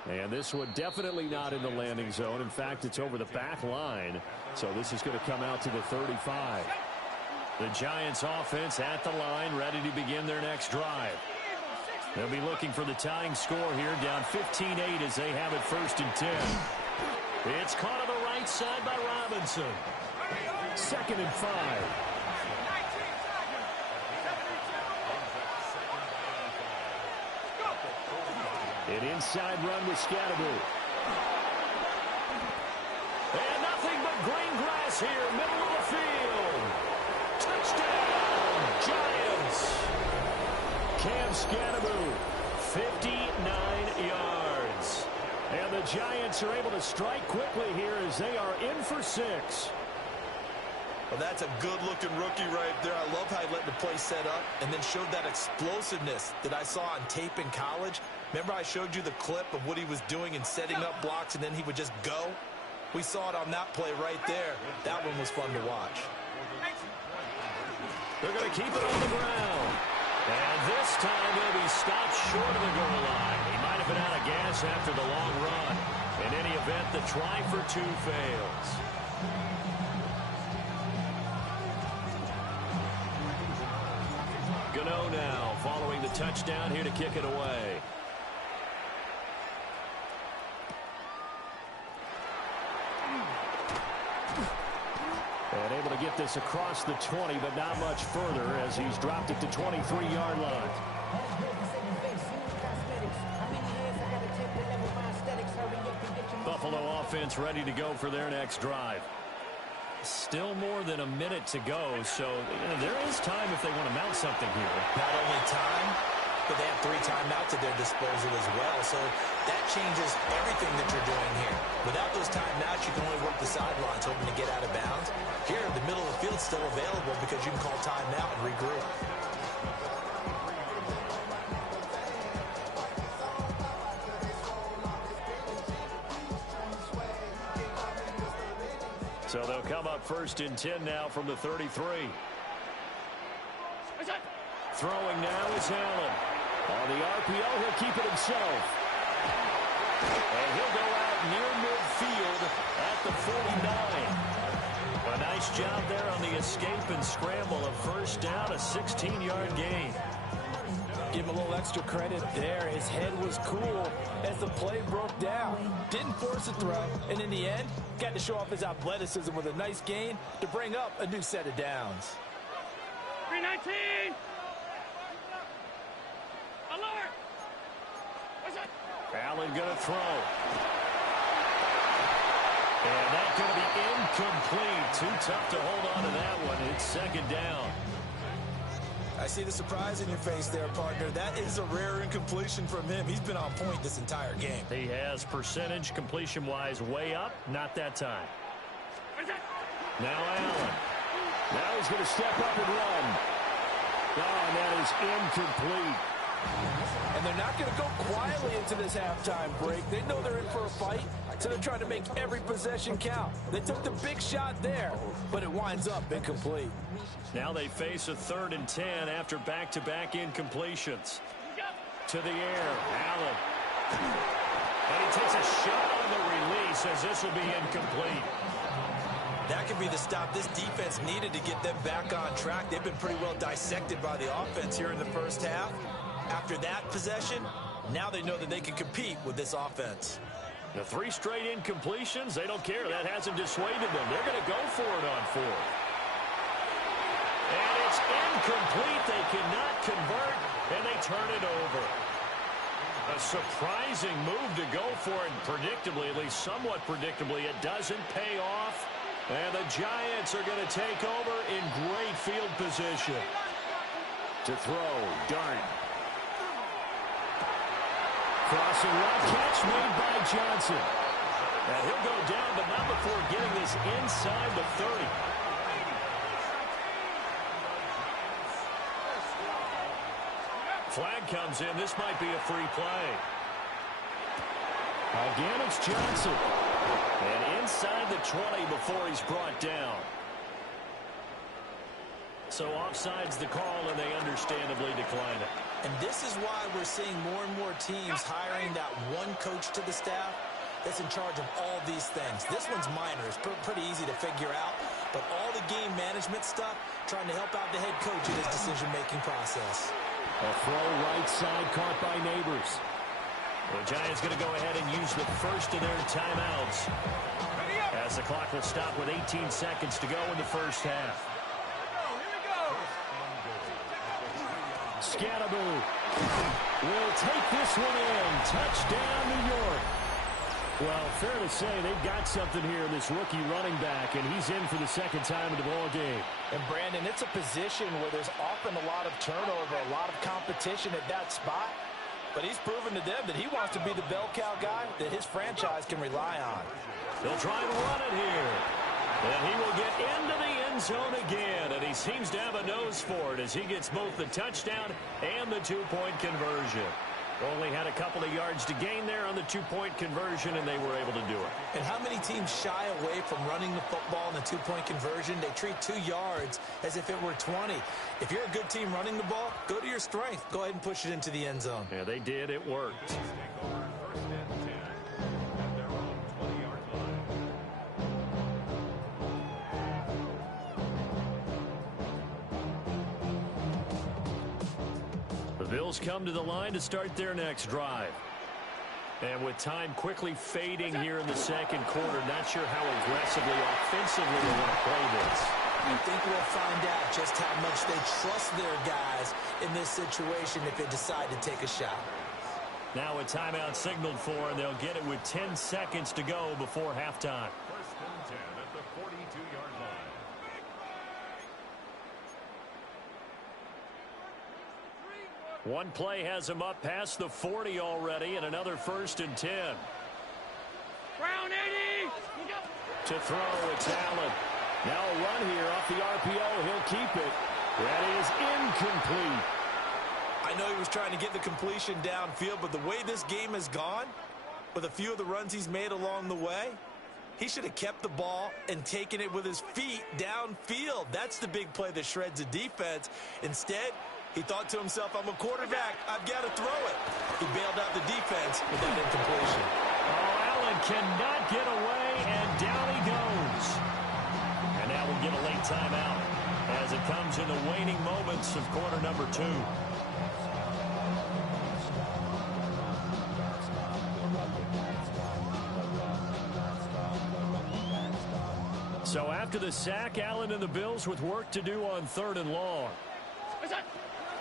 And this one definitely not in the landing zone. In fact, it's over the back line. So this is going to come out to the 35. The Giants offense at the line, ready to begin their next drive. They'll be looking for the tying score here, down 15-8 as they have it 1st and 10. It's caught on the right side by Robinson. 2nd and 5. An inside run with Scatterby. And nothing but green grass here, middle of the field. Touchdown, Giants. Cam Scatterby, 59 yards. And the Giants are able to strike quickly here as they are in for 6. Well, that's a good-looking rookie right there. I love how he let the play set up and then showed that explosiveness that I saw on tape in college. Remember I showed you the clip of what he was doing and setting up blocks, and then he would just go? We saw it on that play right there. That one was fun to watch. They're going to keep it on the ground. And this time they'll be stopped short of the goal line. He might have been out of gas after the long run. In any event, the try for 2 fails. Gano now following the touchdown here to kick it away. And able to get this across the 20, but not much further as he's dropped it to 23-yard line. Buffalo offense ready to go for their next drive. Still more than a minute to go, so there is time if they want to mount something here. Not only time, but they have 3 timeouts at their disposal as well, so that changes everything that you're doing here. Without those timeouts, you can only work the sidelines, hoping to get out of bounds. Here, the middle of the field is still available because you can call timeout and regroup. So they'll come up 1st and 10 now from the 33. Throwing now is Allen. On the RPO, he'll keep it himself. And he'll go out near midfield at the 49. A nice job there on the escape and scramble. A 1st down, a 16-yard gain. Give him a little extra credit there. His head was cool as the play broke down. Didn't force a throw, and in the end, got to show off his athleticism with a nice gain to bring up a new set of downs. 319! Alert! Allen going to throw. And that's going to be incomplete. Too tough to hold on to that one. It's 2nd down. I see the surprise in your face there, partner. That is a rare incompletion from him. He's been on point this entire game. He has percentage completion-wise way up. Not that time. Now Allen. Now he's going to step up and run. Oh, and that is incomplete. And they're not going to go quietly into this halftime break. They know they're in for a fight, so they're trying to make every possession count. They took the big shot there, but it winds up incomplete. Now they face a 3rd and 10 after back-to-back incompletions. To the air, Allen. And he takes a shot on the release as this will be incomplete. That could be the stop this defense needed to get them back on track. They've been pretty well dissected by the offense here in the first half. After that possession, now they know that they can compete with this offense. The 3 straight incompletions, they don't care. That hasn't dissuaded them. They're going to go for it on 4th. And it's incomplete. They cannot convert, and they turn it over. A surprising move to go for it, and predictably, at least somewhat predictably, it doesn't pay off. And the Giants are going to take over in great field position. To throw, Dart. Crossing route catch made by Johnson. And he'll go down, but not before getting this inside the 30. Flag comes in. This might be a free play. Again, it's Johnson. And inside the 20 before he's brought down. So offside's the call, and they understandably decline it. And this is why we're seeing more and more teams hiring that one coach to the staff that's in charge of all these things. This one's minor. It's pretty easy to figure out. But all the game management stuff, trying to help out the head coach in his decision-making process. A throw right side caught by Neighbors. The Giants going to go ahead and use the first of their timeouts as the clock will stop with 18 seconds to go in the first half. Scatterboo will take this one in. Touchdown, New York. Well, fair to say they've got something here in this rookie running back, and he's in for the second time in the ball game. And, Brandon, it's a position where there's often a lot of turnover, a lot of competition at that spot. But he's proven to them that he wants to be the bell cow guy that his franchise can rely on. They'll try and run it here. And he will get into the end zone again. And he seems to have a nose for it as he gets both the touchdown and the two-point conversion. Only had a couple of yards to gain there on the two-point conversion, and they were able to do it. And how many teams shy away from running the football in the two-point conversion? They treat 2 yards as if it were 20. If you're a good team running the ball, go to your strength. Go ahead and push it into the end zone. Yeah, they did. It worked. The Bills come to the line to start their next drive. And with time quickly fading here in the second quarter, not sure how aggressively, offensively they want to play this. I think we'll find out just how much they trust their guys in this situation if they decide to take a shot. Now a timeout signaled for, and they'll get it with 10 seconds to go before halftime. First and 10 at the 42-yard line. One play has him up past the 40 already, and another first and 10. Brown 80! To throw, it's Allen. Now a run here off the RPO. He'll keep it. That is incomplete. I know he was trying to get the completion downfield, but the way this game has gone, with a few of the runs he's made along the way, he should have kept the ball and taken it with his feet downfield. That's the big play that shreds a defense. Instead, he thought to himself, I'm a quarterback. I've got to throw it. He bailed out the defense with that incompletion. Oh, Allen cannot get away, and down he goes. And now we'll get a late timeout as it comes in the waning moments of quarter number 2. So after the sack, Allen and the Bills with work to do on 3rd and long.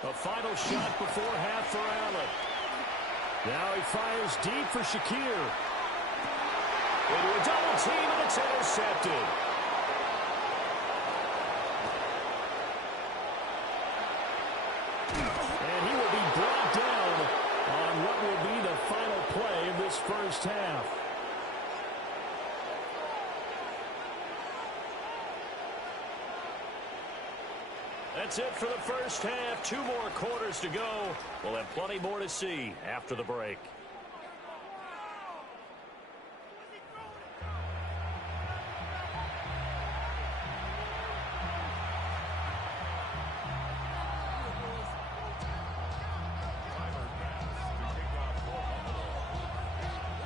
A final shot before half for Allen. Now he fires deep for Shakir. Into a double team, and it's intercepted. And he will be brought down on what will be the final play of this first half. That's it for the first half. 2 more quarters to go. We'll have plenty more to see after the break.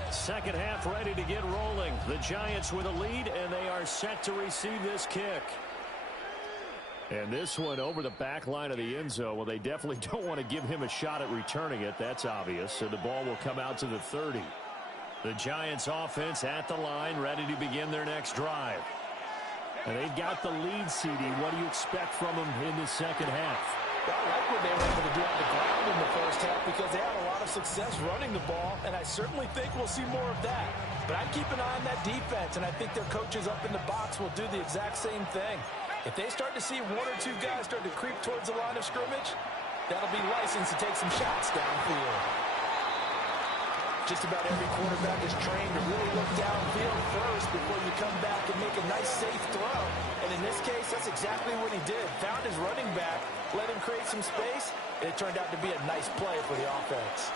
Second half ready to get rolling. The Giants with a lead, and they are set to receive this kick. And this one over the back line of the end zone. Well, they definitely don't want to give him a shot at returning it. That's obvious. So the ball will come out to the 30. The Giants offense at the line, ready to begin their next drive. And they've got the lead, CD. What do you expect from them in the second half? Well, I like what they were able to do on the ground in the first half because they had a lot of success running the ball, and I certainly think we'll see more of that. But I'd keep an eye on that defense, and I think their coaches up in the box will do the exact same thing. If they start to see 1 or 2 guys start to creep towards the line of scrimmage, that'll be licensed to take some shots downfield. Just about every quarterback is trained to really look downfield first before you come back and make a nice, safe throw. And in this case, that's exactly what he did. Found his running back, let him create some space, and it turned out to be a nice play for the offense.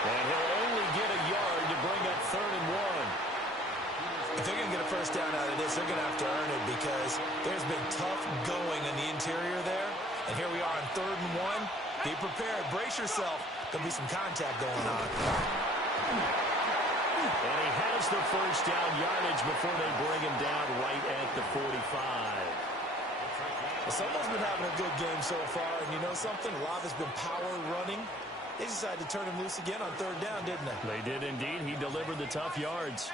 And he'll only get a yard to bring up 3rd and 1. If they're going to get a first down out of this, they're going to have to earn it because there's been tough going in the interior there. And here we are on 3rd and 1. Be prepared. Brace yourself. There'll be some contact going on. And he has the first down yardage before they bring him down right at the 45. Well, someone's been having a good game so far. And you know something? A lot has been power running. They decided to turn him loose again on 3rd down, didn't they? They did indeed. He delivered the tough yards.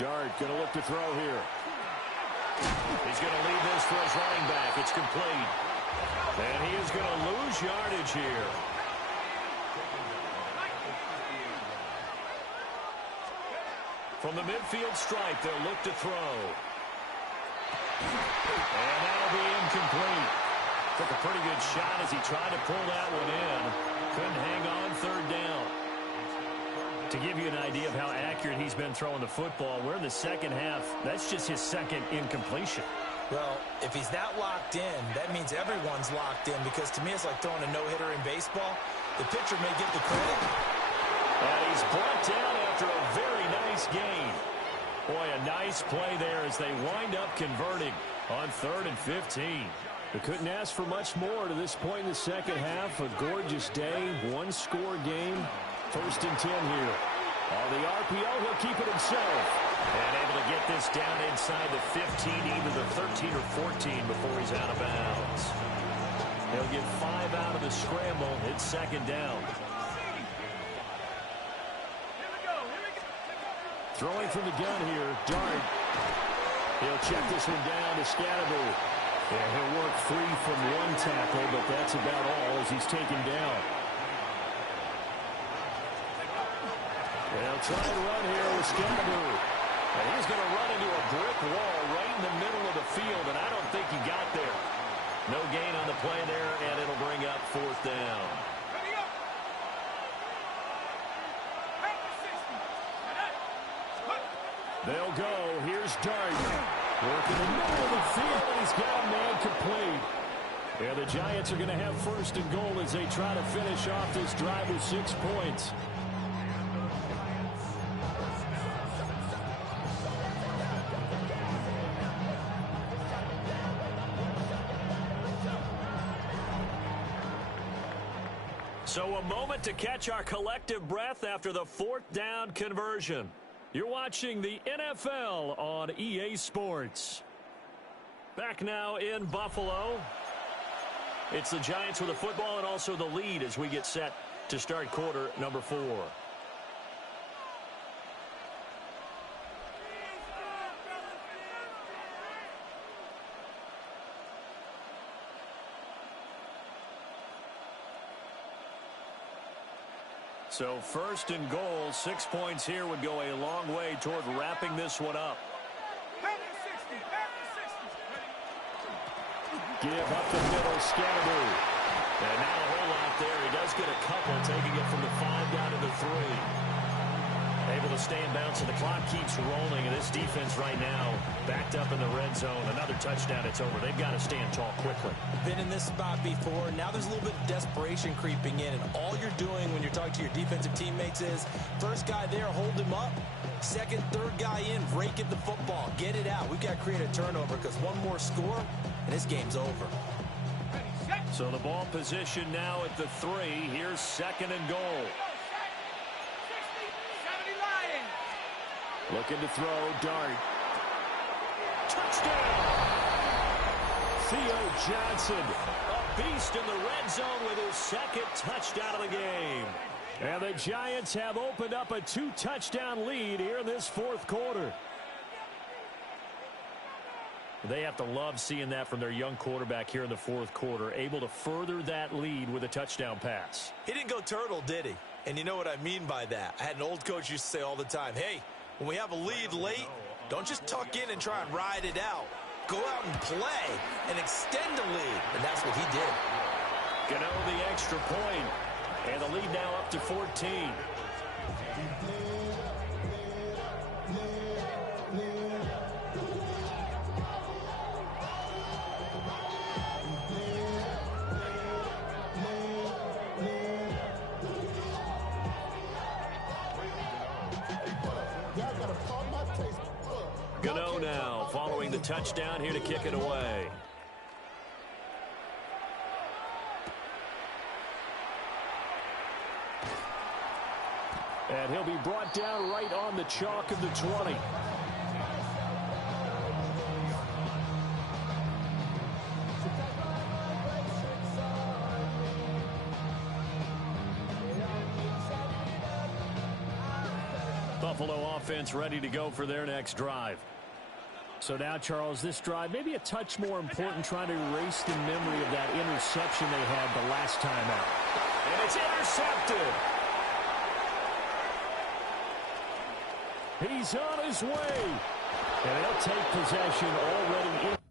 Dart going to look to throw here. He's going to leave this for his running back. It's complete. And he is going to lose yardage here. From the midfield stripe, they'll look to throw. And that'll be incomplete. Took a pretty good shot as he tried to pull that one in. Couldn't hang on 3rd down. To give you an idea of how accurate he's been throwing the football, we're in the second half. That's just his 2nd incompletion. Well, if he's that locked in, that means everyone's locked in because to me it's like throwing a no-hitter in baseball. The pitcher may get the credit. And he's brought down after a very nice gain. Boy, a nice play there as they wind up converting on 3rd and 15. They couldn't ask for much more to this point in the second half. A gorgeous day, 1-score game. 1st and 10 here. On the RPO, he'll keep it himself. And able to get this down inside the 15, either the 13 or 14 before he's out of bounds. He'll get 5 out of the scramble. It's 2nd down. Throwing from the gun here, Dart. He'll check this one down to Scatterby. And he'll work free from 1 tackle, but that's about all as he's taken down. They'll try and run here with Scatterby. And he's going to run into a brick wall right in the middle of the field, and I don't think he got there. No gain on the play there, and it'll bring up 4th down. They'll go. Here's Dart. Working in the middle of the field, and he's got a man complete. Yeah, the Giants are going to have 1st and goal as they try to finish off this drive with 6 points. So a moment to catch our collective breath after the 4th down conversion. You're watching the NFL on EA Sports. Back now in Buffalo. It's the Giants with the football and also the lead as we get set to start quarter number 4. So 1st and goal, 6 points here would go a long way toward wrapping this one up. Give up the middle, Scatterby. And not a whole lot there. He does get a couple, taking it from the 5 down to the 3. Able to stay in bounds, and the clock keeps rolling. And this defense right now backed up in the red zone. Another touchdown, it's over. They've got to stand tall quickly. Been in this spot before. Now there's a little bit of desperation creeping in, and all you're doing when you're talking to your defensive teammates is first guy there, hold him up. Second, third guy in, rake at the football. Get it out. We've got to create a turnover because one more score, and this game's over. So the ball position now at the 3. Here's second and goal. Looking to throw, dart. Touchdown! Theo Johnson, a beast in the red zone with his second touchdown of the game. And the Giants have opened up a 2-touchdown lead here in this fourth quarter. They have to love seeing that from their young quarterback here in the fourth quarter, able to further that lead with a touchdown pass. He didn't go turtle, did he? And you know what I mean by that. I had an old coach used to say all the time, hey, when we have a lead late, don't just tuck in and try and ride it out. Go out and play and extend the lead. And that's what he did. Gano the extra point. And the lead now up to 14. Gano now following the touchdown here to kick it away. And he'll be brought down right on the chalk of the 20. Buffalo offense ready to go for their next drive. So now, Charles, this drive maybe a touch more important, trying to erase the memory of that interception they had the last time out. And it's intercepted. He's on his way. And they'll take possession already in.